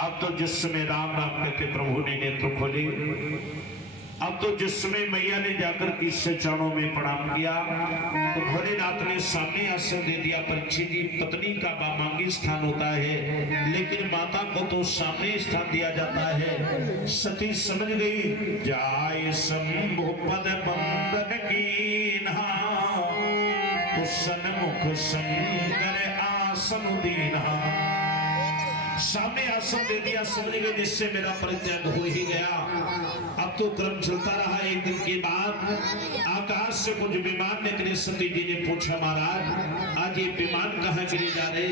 अब तो जिस समय राम नाम कहते प्रभु ने नेत्र खोले, अब तो जिस समय मैया ने जाकर किससे चरणों में प्रणाम किया तो भोलेनाथ ने सामने आसन दे दिया। परीक्षित जी, पत्नी का बामांगी स्थान होता है लेकिन माता को तो सामने स्थान दिया जाता है। सती समझ गई, जाय शंभु पद बंदन कीन्हा तो सन्मुख शंकर आसन दीन्हा। सामने आसन दे दिया, समझ गए जिससे मेरा परित्याग हो ही गया। अब तो क्रम चलता रहा। एक दिन के बाद आकाश से कुछ विमान निकले। सती जी ने पूछा, महाराज आज ये विमान कहाँ गिरे जा रहे?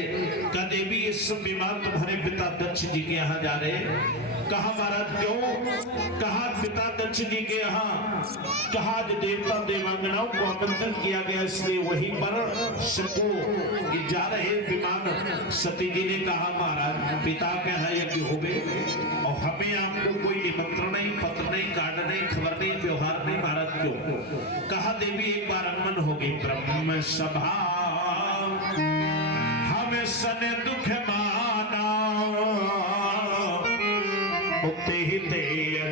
कहा देवी ये सब विमान तुम्हारे पिता दक्ष जी के यहाँ जा रहे। कहा महाराज क्यों? कहा पिता दक्ष जी के यहाँ, कहा देवता देवांगनाओं को आमंत्रण किया गया इसलिए वहीं पर सबको जा रहे विमान। सती जी ने कहा महाराज पिता के यहाँ यज्ञ हो गए और हमें आपको कोई निमंत्रण नहीं, पत्र नहीं, कार्ड नहीं, खबर नहीं, व्यवहार नहीं, महाराज क्यों? कहा देवी एक बार अनमन हो गई। ब्रह्म सभा हमें सने दुख माना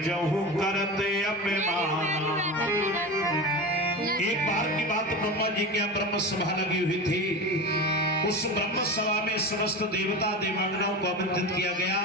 जहू करते अभिमाना। एक बार की बात, ब्रह्मा जी के यहाँ ब्रह्म सभा लगी हुई थी। उस ब्रह्म सभा में समस्त देवता देवांगनाओं को आमंत्रित किया गया।